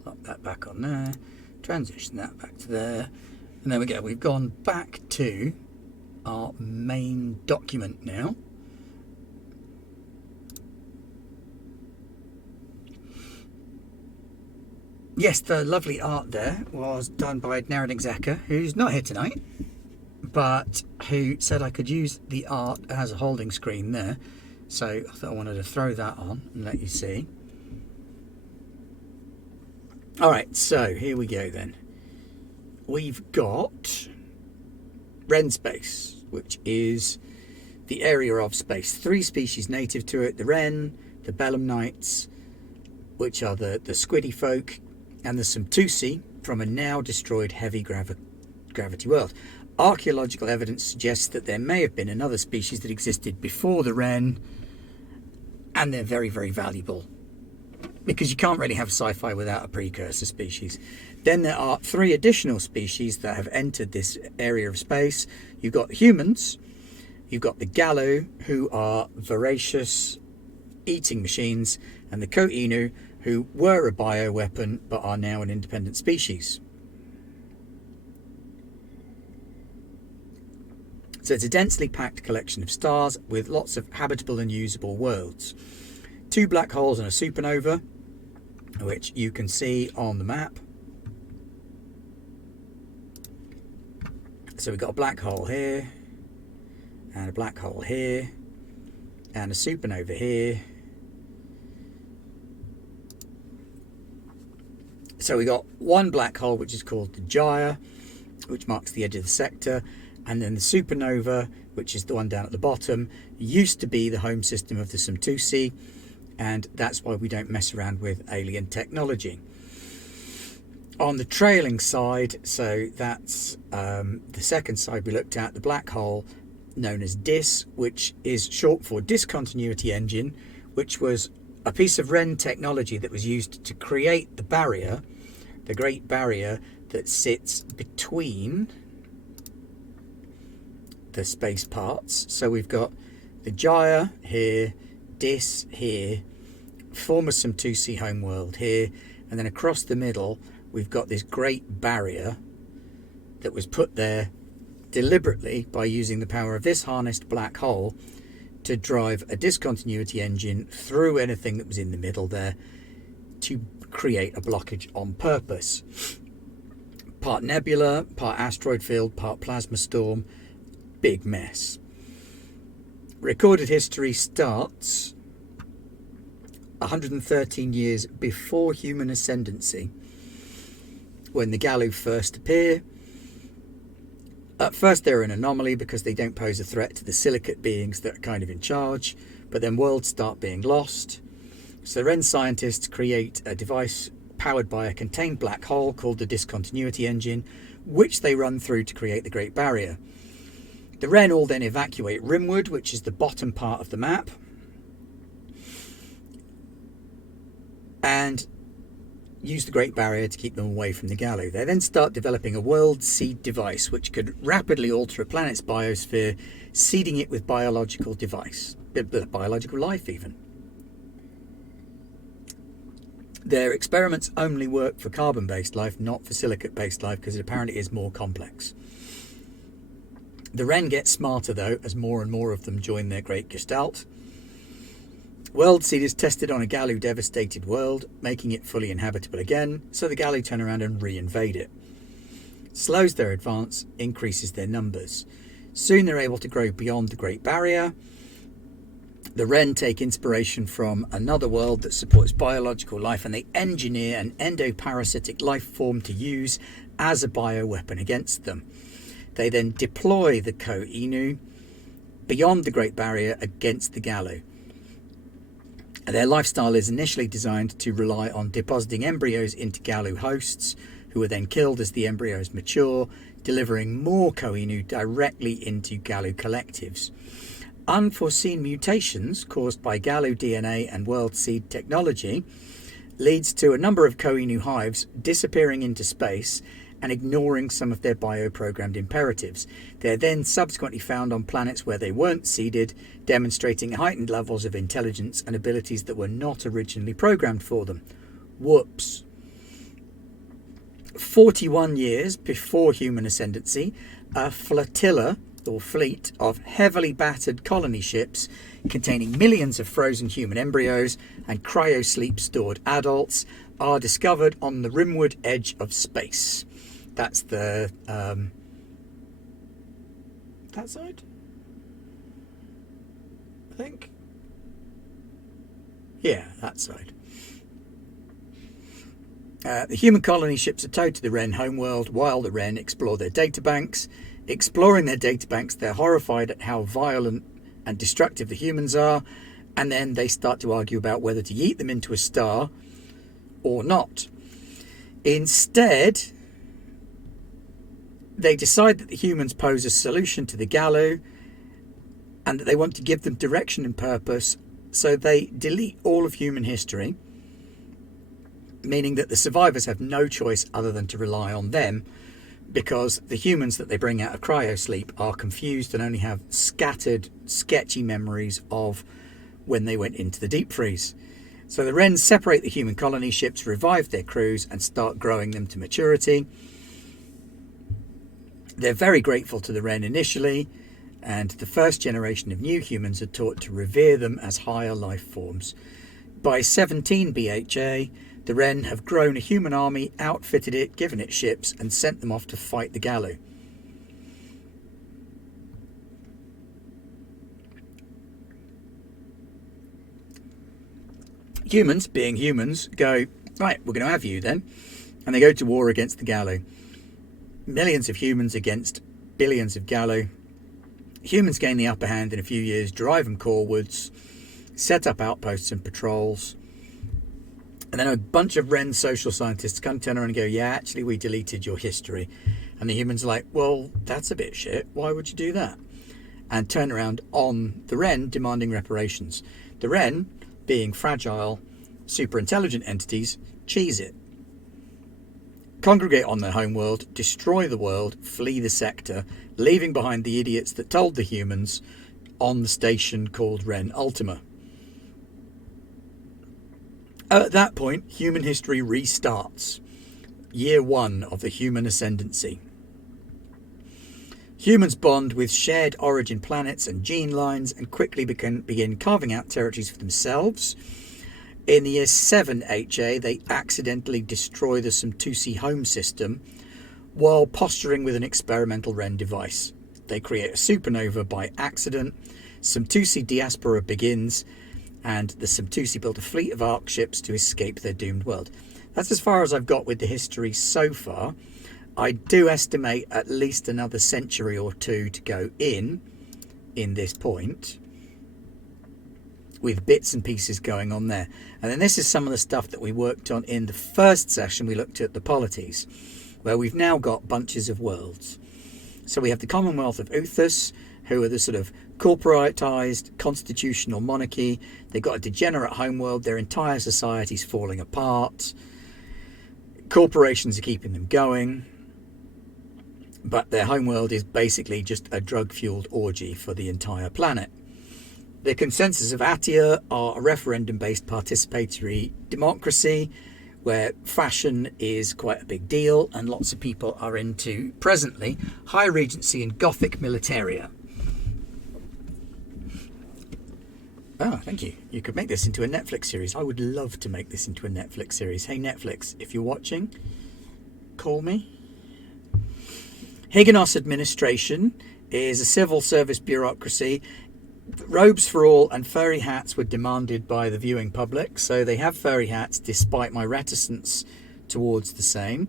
Lock that back on there, transition that back to there, and there we go. We've gone back to our main document now. Yes, the lovely art there was done by Narending Zeka, who's not here tonight, but who said I could use the art as a holding screen there. So I thought I wanted to throw that on and let you see. Alright, so here we go then. We've got RenSpace, which is the area of space. 3 species native to it: the Wren, the Belemnites, which are the squiddy folk, and there's some 2C from a now destroyed heavy gravity world. Archaeological evidence suggests that there may have been another species that existed before the Wren, and they're very, very valuable, because you can't really have sci-fi without a precursor species. Then there are 3 additional species that have entered this area of space. You've got humans, you've got the Gallo, who are voracious eating machines, and the Koinu, who were a bioweapon but are now an independent species. So it's a densely packed collection of stars with lots of habitable and usable worlds. 2 black holes and a supernova, which you can see on the map. So we've got a black hole here, and a black hole here, and a supernova here. So we got one black hole, which is called the Gyre, which marks the edge of the sector, and then the supernova, which is the one down at the bottom, used to be the home system of the Some-2C, and that's why we don't mess around with alien technology. On the trailing side, so that's the second side we looked at, the black hole known as DIS, which is short for Discontinuity Engine, which was a piece of Ren technology that was used to create the barrier, the Great Barrier that sits between the space parts. So we've got the Gyre here, DIS here, former Some-2C homeworld here, and then across the middle we've got this Great Barrier that was put there deliberately by using the power of this harnessed black hole to drive a discontinuity engine through anything that was in the middle there to create a blockage on purpose. Part nebula, part asteroid field, part plasma storm, big mess. Recorded history starts 113 years before human ascendancy, when the Gallo first appear. At first they're an anomaly because they don't pose a threat to the silicate beings that are kind of in charge, but then worlds start being lost. So Ren scientists create a device powered by a contained black hole called the Discontinuity Engine, which they run through to create the Great Barrier. The Ren all then evacuate Rimwood, which is the bottom part of the map, and use the Great Barrier to keep them away from the Gallo. They then start developing a world seed device which could rapidly alter a planet's biosphere, seeding it with biological life even. Their experiments only work for carbon-based life, not for silicate-based life, because it apparently is more complex. The Wren get smarter, though, as more and more of them join their great gestalt. World seed is tested on a Gallo devastated world, making it fully inhabitable again, so the Gallo turn around and re-invade it. Slows their advance, increases their numbers. Soon they're able to grow beyond the Great Barrier. The Wren take inspiration from another world that supports biological life, and they engineer an endoparasitic life form to use as a bioweapon against them. They then deploy the Ko-Inu beyond the Great Barrier against the Gallo. Their lifestyle is initially designed to rely on depositing embryos into Gallo hosts, who are then killed as the embryos mature, delivering more Ko-Inu directly into Gallo collectives. Unforeseen mutations caused by Gallo DNA and world seed technology leads to a number of Ko-Inu hives disappearing into space and ignoring some of their bioprogrammed imperatives. They're then subsequently found on planets where they weren't seeded, demonstrating heightened levels of intelligence and abilities that were not originally programmed for them. Whoops. 41 years before human ascendancy, a flotilla or fleet of heavily battered colony ships containing millions of frozen human embryos and cryosleep stored adults are discovered on the rimward edge of space. That's the that side, I think. Yeah, that side. The human colony ships are towed to the Wren homeworld while the Wren explore their databanks. Exploring their databanks, they're horrified at how violent and destructive the humans are, and then they start to argue about whether to yeet them into a star or not. Instead, they decide that the humans pose a solution to the Gallo and that they want to give them direction and purpose, so they delete all of human history, meaning that the survivors have no choice other than to rely on them, because the humans that they bring out of cryosleep are confused and only have scattered, sketchy memories of when they went into the deep freeze. So the Wrens separate the human colony ships, revive their crews, and start growing them to maturity. They're very grateful to the Wren initially, and the first generation of new humans are taught to revere them as higher life forms. By 17 BHA, the Wren have grown a human army, outfitted it, given it ships, and sent them off to fight the Gallo. Humans, being humans, go, right, we're going to have you then. And they go to war against the Gallo. Millions of humans against billions of Gallo. Humans gain the upper hand in a few years, drive them corewards, set up outposts and patrols. And then a bunch of Wren social scientists come turn around and go, yeah, actually, we deleted your history. And the humans are like, well, that's a bit shit. Why would you do that? And turn around on the Wren, demanding reparations. The Wren, being fragile, super intelligent entities, cheese it. Congregate on their homeworld, destroy the world, flee the sector, leaving behind the idiots that told the humans on the station called Wren Ultima. At that point, human history restarts. Year 1 of the human ascendancy. Humans bond with shared origin planets and gene lines and quickly begin carving out territories for themselves. In the year 7 HA, they accidentally destroy the Some-2C home system while posturing with an experimental Wren device. They create a supernova by accident. Some-2C diaspora begins, and the Some-2C built a fleet of ark ships to escape their doomed world. That's as far as I've got with the history so far. I do estimate at least another century or two to go in this point, with bits and pieces going on there. And then this is some of the stuff that we worked on in the first session. We looked at the polities, where we've now got bunches of worlds. So we have the Commonwealth of Uthus, who are the sort of corporatized constitutional monarchy. They've got a degenerate homeworld. Their entire society's falling apart. Corporations are keeping them going, but their homeworld is basically just a drug-fueled orgy for the entire planet. The consensus of Atia are a referendum-based participatory democracy where fashion is quite a big deal and lots of people are into, presently, High Regency and Gothic militaria. Oh, thank you. You could make this into a Netflix series. I would love to make this into a Netflix series. Hey, Netflix, if you're watching, call me. Higanos administration is a civil service bureaucracy. Robes for all and furry hats were demanded by the viewing public, so they have furry hats despite my reticence towards the same.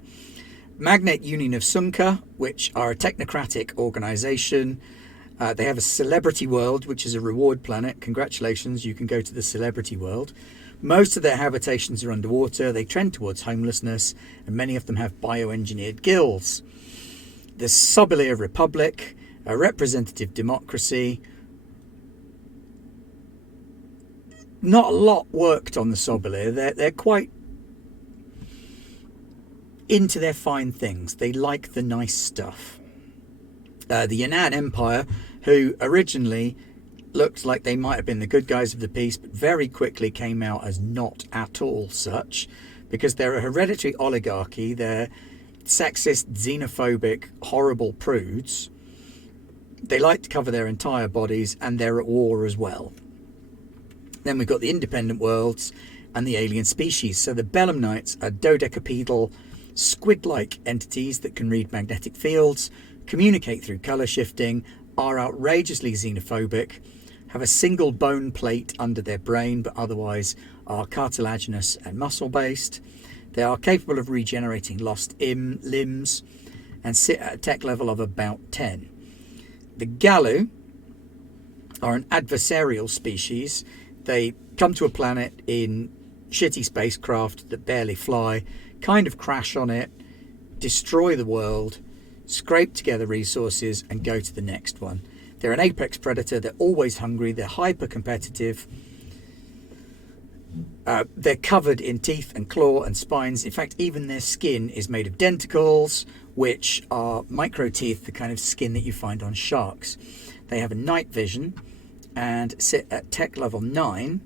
Magnate Union of Sunka, which are a technocratic organisation. They have a celebrity world, which is a reward planet. Congratulations, you can go to the celebrity world. Most of their habitations are underwater. They trend towards homelessness, and many of them have bioengineered gills. The Sobelia Republic, a representative democracy. Not a lot worked on the Sobelia. They're quite into their fine things. They like the nice stuff. The Yan'an Empire, who originally looked like they might have been the good guys of the piece, but very quickly came out as not at all such, because they're a hereditary oligarchy. They're sexist, xenophobic, horrible prudes. They like to cover their entire bodies, and they're at war as well. Then we've got the independent worlds and the alien species. So the Belemnites are dodecapedal, squid-like entities that can read magnetic fields, communicate through colour shifting, are outrageously xenophobic, have a single bone plate under their brain, but otherwise are cartilaginous and muscle-based. They are capable of regenerating lost limbs and sit at a tech level of about 10. The Galu are an adversarial species. They come to a planet in shitty spacecraft that barely fly, kind of crash on it, destroy the world, scrape together resources and go to the next one. They're an apex predator. They're always hungry. They're hyper competitive. They're covered in teeth and claw and spines. In fact, even their skin is made of denticles, which are micro teeth, the kind of skin that you find on sharks. They have a night vision and sit at tech level 9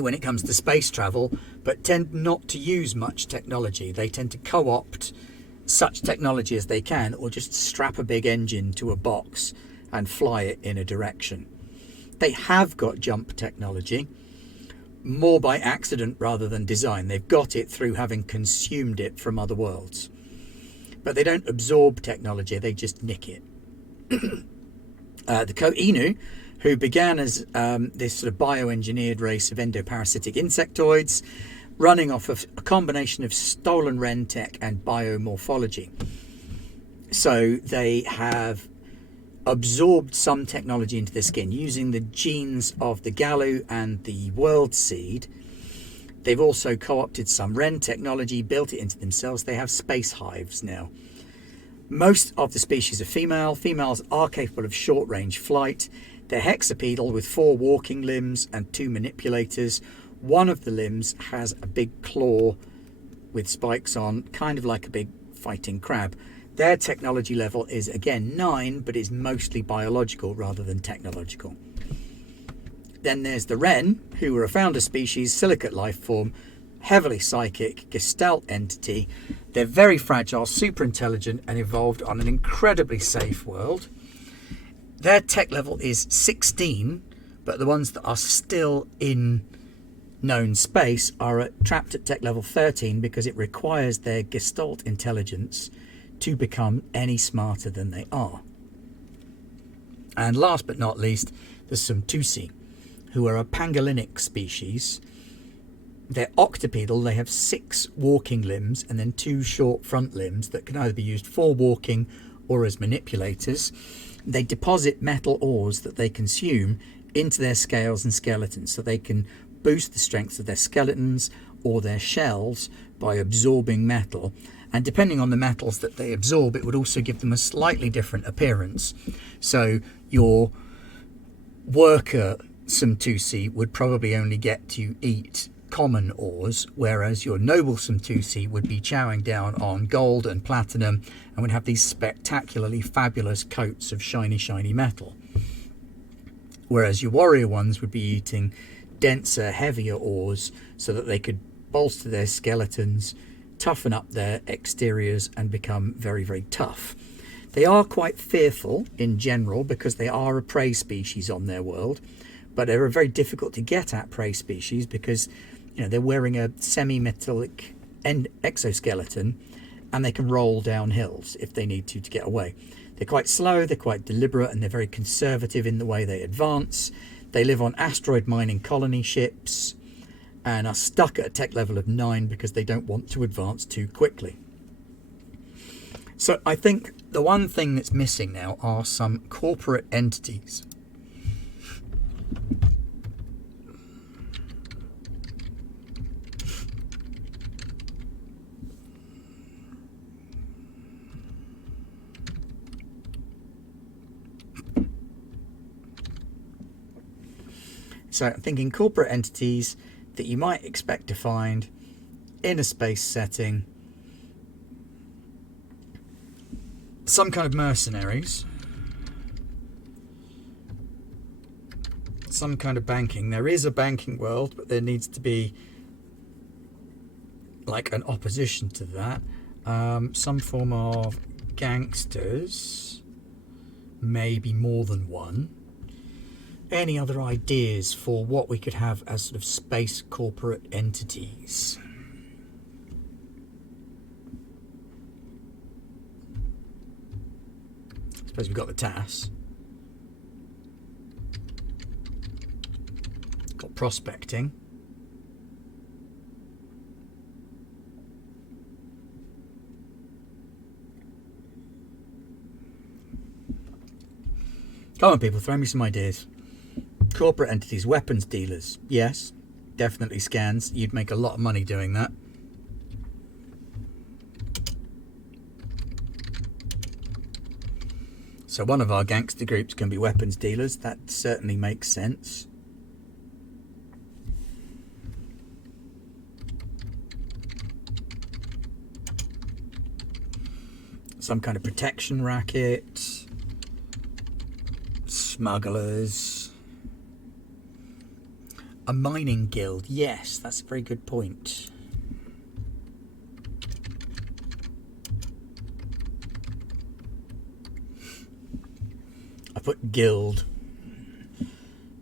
when it comes to space travel, but tend not to use much technology. They tend to co-opt such technology as they can, or just strap a big engine to a box and fly it in a direction. They have got jump technology, more by accident rather than design. They've got it through having consumed it from other worlds. But they don't absorb technology, they just nick it. The Ko-Inu, who began as this sort of bioengineered race of endoparasitic insectoids, running off of a combination of stolen Ren tech and biomorphology. So they have absorbed some technology into their skin using the genes of the Galu and the World Seed. They've also co-opted some Ren technology, built it into themselves. They have space hives now. Most of the species are female. Females are capable of short-range flight. They're hexapedal with 4 walking limbs and 2 manipulators. One of the limbs has a big claw with spikes on, kind of like a big fighting crab. Their technology level is again 9, but is mostly biological rather than technological. Then there's the Ren, who are a founder species, silicate life form, heavily psychic, gestalt entity. They're very fragile, super intelligent, and evolved on an incredibly safe world. Their tech level is 16, but the ones that are still in known space are trapped at tech level 13 because it requires their gestalt intelligence to become any smarter than they are. And last but not least, there's some MgT2e, who are a pangolinic species. They're octopedal. They have 6 walking limbs and then 2 short front limbs that can either be used for walking or as manipulators. They deposit metal ores that they consume into their scales and skeletons, so they can boost the strength of their skeletons or their shells by absorbing metal. And depending on the metals that they absorb, it would also give them a slightly different appearance. So your worker, some MgT2e, would probably only get to eat common ores, whereas your Noblesome 2C would be chowing down on gold and platinum and would have these spectacularly fabulous coats of shiny metal. Whereas your warrior ones would be eating denser, heavier ores so that they could bolster their skeletons, toughen up their exteriors and become very tough. They are quite fearful in general because they are a prey species on their world, but they're a very difficult to get at prey species because, you know, they're wearing a semi-metallic exoskeleton and they can roll down hills if they need to get away. They're quite slow, they're quite deliberate, and they're very conservative in the way they advance. They live on asteroid mining colony ships and are stuck at a tech level of 9 because they don't want to advance too quickly. So I think the one thing that's missing now are some corporate entities. So I'm thinking corporate entities that you might expect to find in a space setting. Some kind of mercenaries. Some kind of banking. There is a banking world, but there needs to be like an opposition to that. Some form of gangsters. Maybe more than one. Any other ideas for what we could have as sort of space corporate entities? I suppose we've got the TAS. Got prospecting. Come on, people, throw me some ideas. Corporate entities, weapons dealers. Yes, definitely scans. You'd make a lot of money doing that. So one of our gangster groups can be weapons dealers. That certainly makes sense. Some kind of protection racket. Smugglers. A mining guild. Yes, that's a very good point. I put guild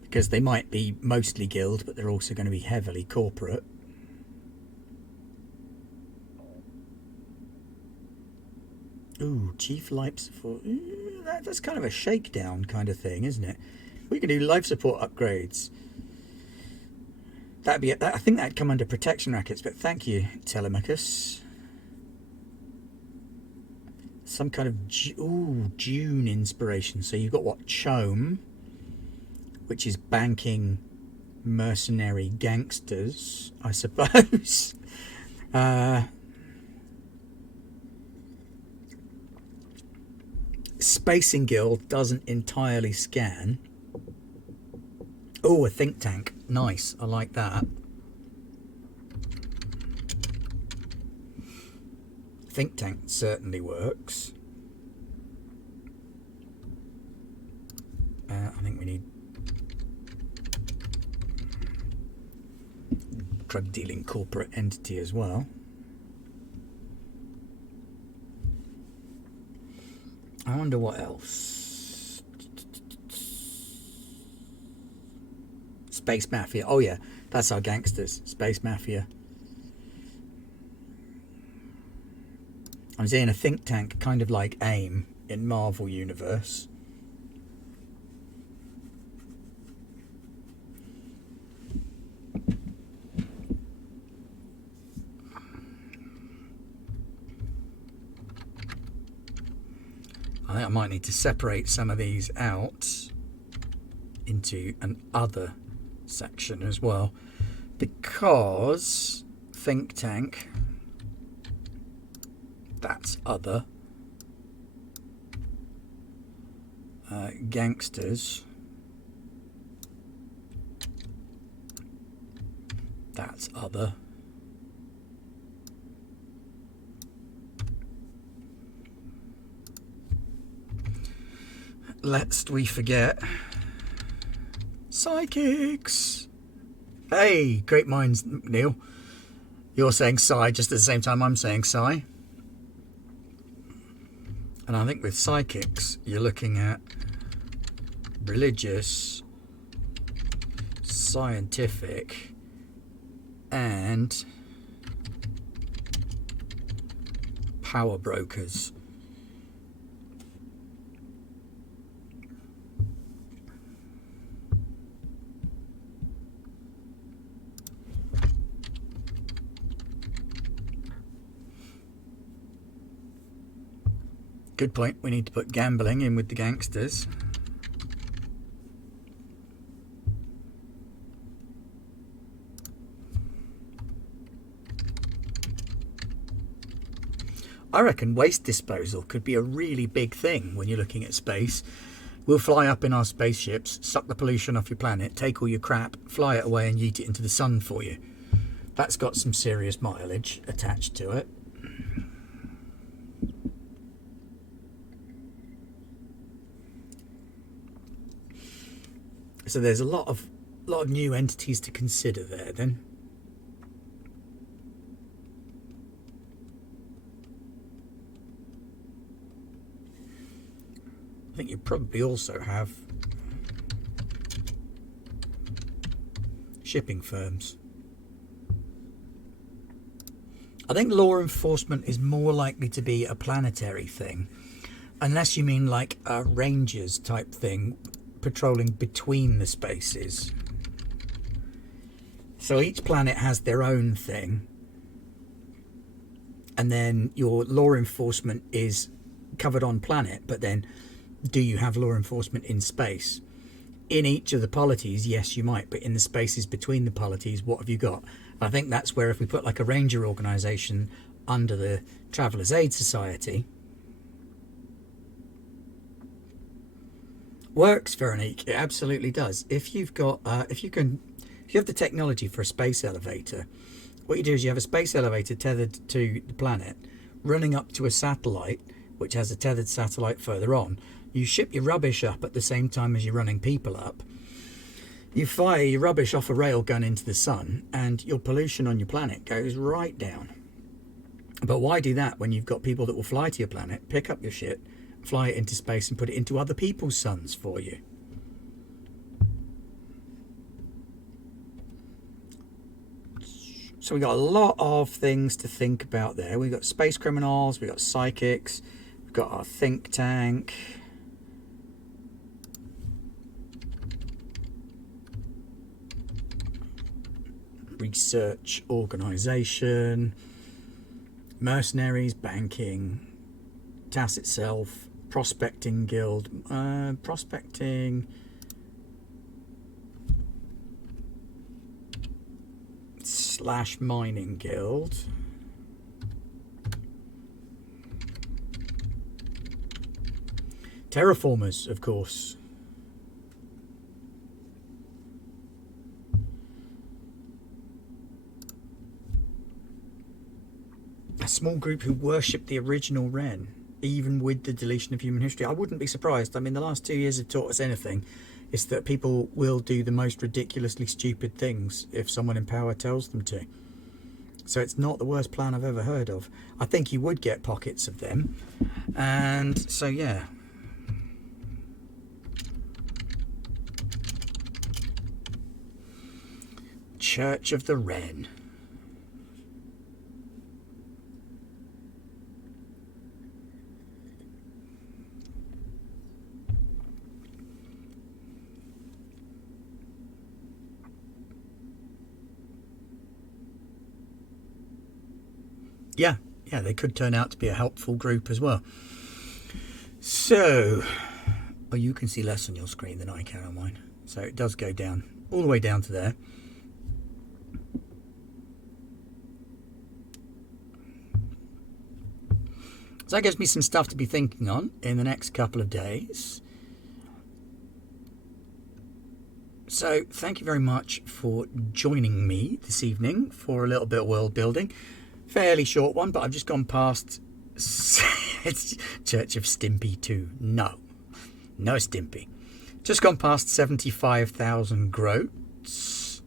because they might be mostly guild, but they're also going to be heavily corporate. Ooh, Chief Life Support. That's kind of a shakedown kind of thing, isn't it? We can do life support upgrades. That'd be. I think that'd come under protection rackets, but thank you, Telemachus. Some kind of June inspiration. So you've got what? Chome, which is banking mercenary gangsters, I suppose. Spacing Guild doesn't entirely scan. Oh, a think tank. Nice. I like that. Think tank certainly works. I think we need drug dealing corporate entity as well. I wonder what else. Space Mafia. Oh yeah, that's our gangsters. Space Mafia. I'm seeing a think tank kind of like AIM in Marvel Universe. I think I might need to separate some of these out into an other section as well, because think tank, that's other, gangsters, That's other. Lest we forget psychics. Hey, great minds, Neil. You're saying psi just at the same time I'm saying psi. And I think with psychics, you're looking at religious, scientific, and power brokers. Good point. We need to put gambling in with the gangsters. I reckon waste disposal could be a really big thing when you're looking at space. We'll fly up in our spaceships, suck the pollution off your planet, take all your crap, fly it away and yeet it into the sun for you. That's got some serious mileage attached to it. So there's a lot of new entities to consider there then. I think you probably also have shipping firms. I think law enforcement is more likely to be a planetary thing, unless you mean like a rangers type thing, patrolling between the spaces. So each planet has their own thing, and then your law enforcement is covered on planet, but then do you have law enforcement in space? In each of the polities, yes, you might, but in the spaces between the polities, what have you got? I think that's where if we put like a ranger organisation under the Travellers' Aid Society, works, Veronique. It absolutely does. If you've got, if you have the technology for a space elevator, what you do is you have a space elevator tethered to the planet, running up to a satellite, which has a tethered satellite further on. You ship your rubbish up at the same time as you're running people up. You fire your rubbish off a railgun into the sun, and your pollution on your planet goes right down. But why do that when you've got people that will fly to your planet, pick up your shit, fly it into space and put it into other people's suns for you? So we got a lot of things to think about there. We've got space criminals, we've got psychics, we've got our think tank. Research organisation, mercenaries, banking, TAS itself, prospecting guild, prospecting / mining guild, terraformers, of course. A small group who worship the original Ren, even with the deletion of human history. I wouldn't be surprised. I mean, the last 2 years have taught us anything. It's that people will do the most ridiculously stupid things if someone in power tells them to. So it's not the worst plan I've ever heard of. I think you would get pockets of them. And so, yeah. Church of the Wren. Yeah, they could turn out to be a helpful group as well. So, oh, you can see less on your screen than I can on mine. So it does go down, all the way down to there. So that gives me some stuff to be thinking on in the next couple of days. So thank you very much for joining me this evening for a little bit of world building. Fairly short one, but I've just gone past it's Church of Stimpy 2. No Stimpy. Just gone past 75,000 groats,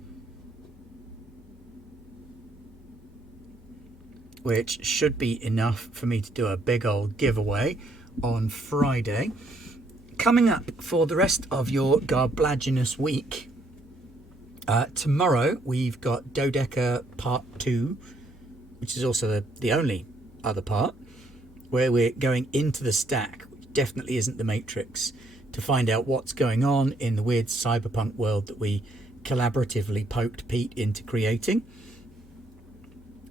which should be enough for me to do a big old giveaway on Friday. Coming up for the rest of your Garblaginous week, tomorrow we've got Dodeca Part 2, which is also the only other part, where we're going into the stack, which definitely isn't the Matrix, to find out what's going on in the weird cyberpunk world that we collaboratively poked Pete into creating.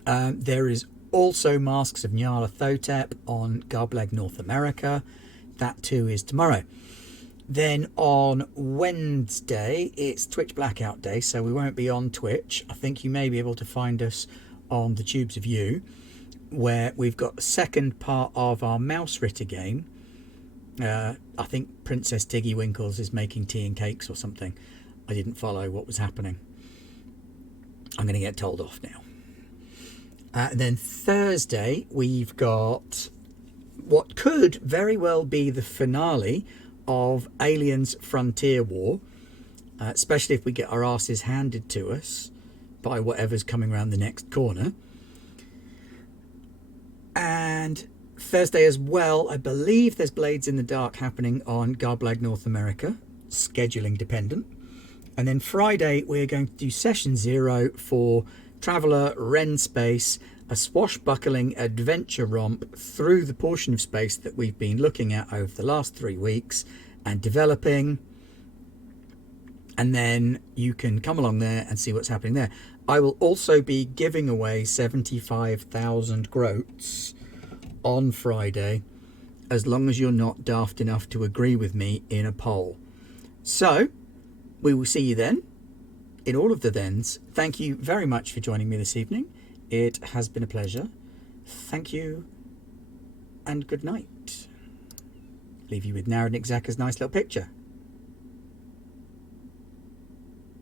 There is also Masks of Nyarlathotep on Garblag North America. That too is tomorrow. Then on Wednesday, it's Twitch Blackout Day, so we won't be on Twitch. I think you may be able to find us on the Tubes of You, where we've got the second part of our Mouse Ritter game. I think Princess Tiggy Winkles is making tea and cakes or something. I didn't follow what was happening. I'm going to get told off now. And then Thursday, we've got what could very well be the finale of Aliens Frontier War, especially if we get our asses handed to us by whatever's coming around the next corner. And Thursday as well, I believe there's Blades in the Dark happening on Garblag North America, scheduling dependent. And then Friday, we're going to do Session 0 for Traveller RenSpace, a swashbuckling adventure romp through the portion of space that we've been looking at over the last 3 weeks and developing. And then you can come along there and see what's happening there. I will also be giving away 75,000 groats on Friday, as long as you're not daft enough to agree with me in a poll. So we will see you then, in all of the thens. Thank you very much for joining me this evening. It has been a pleasure. Thank you and good night. Leave you with Narodnik Zaka's nice little picture.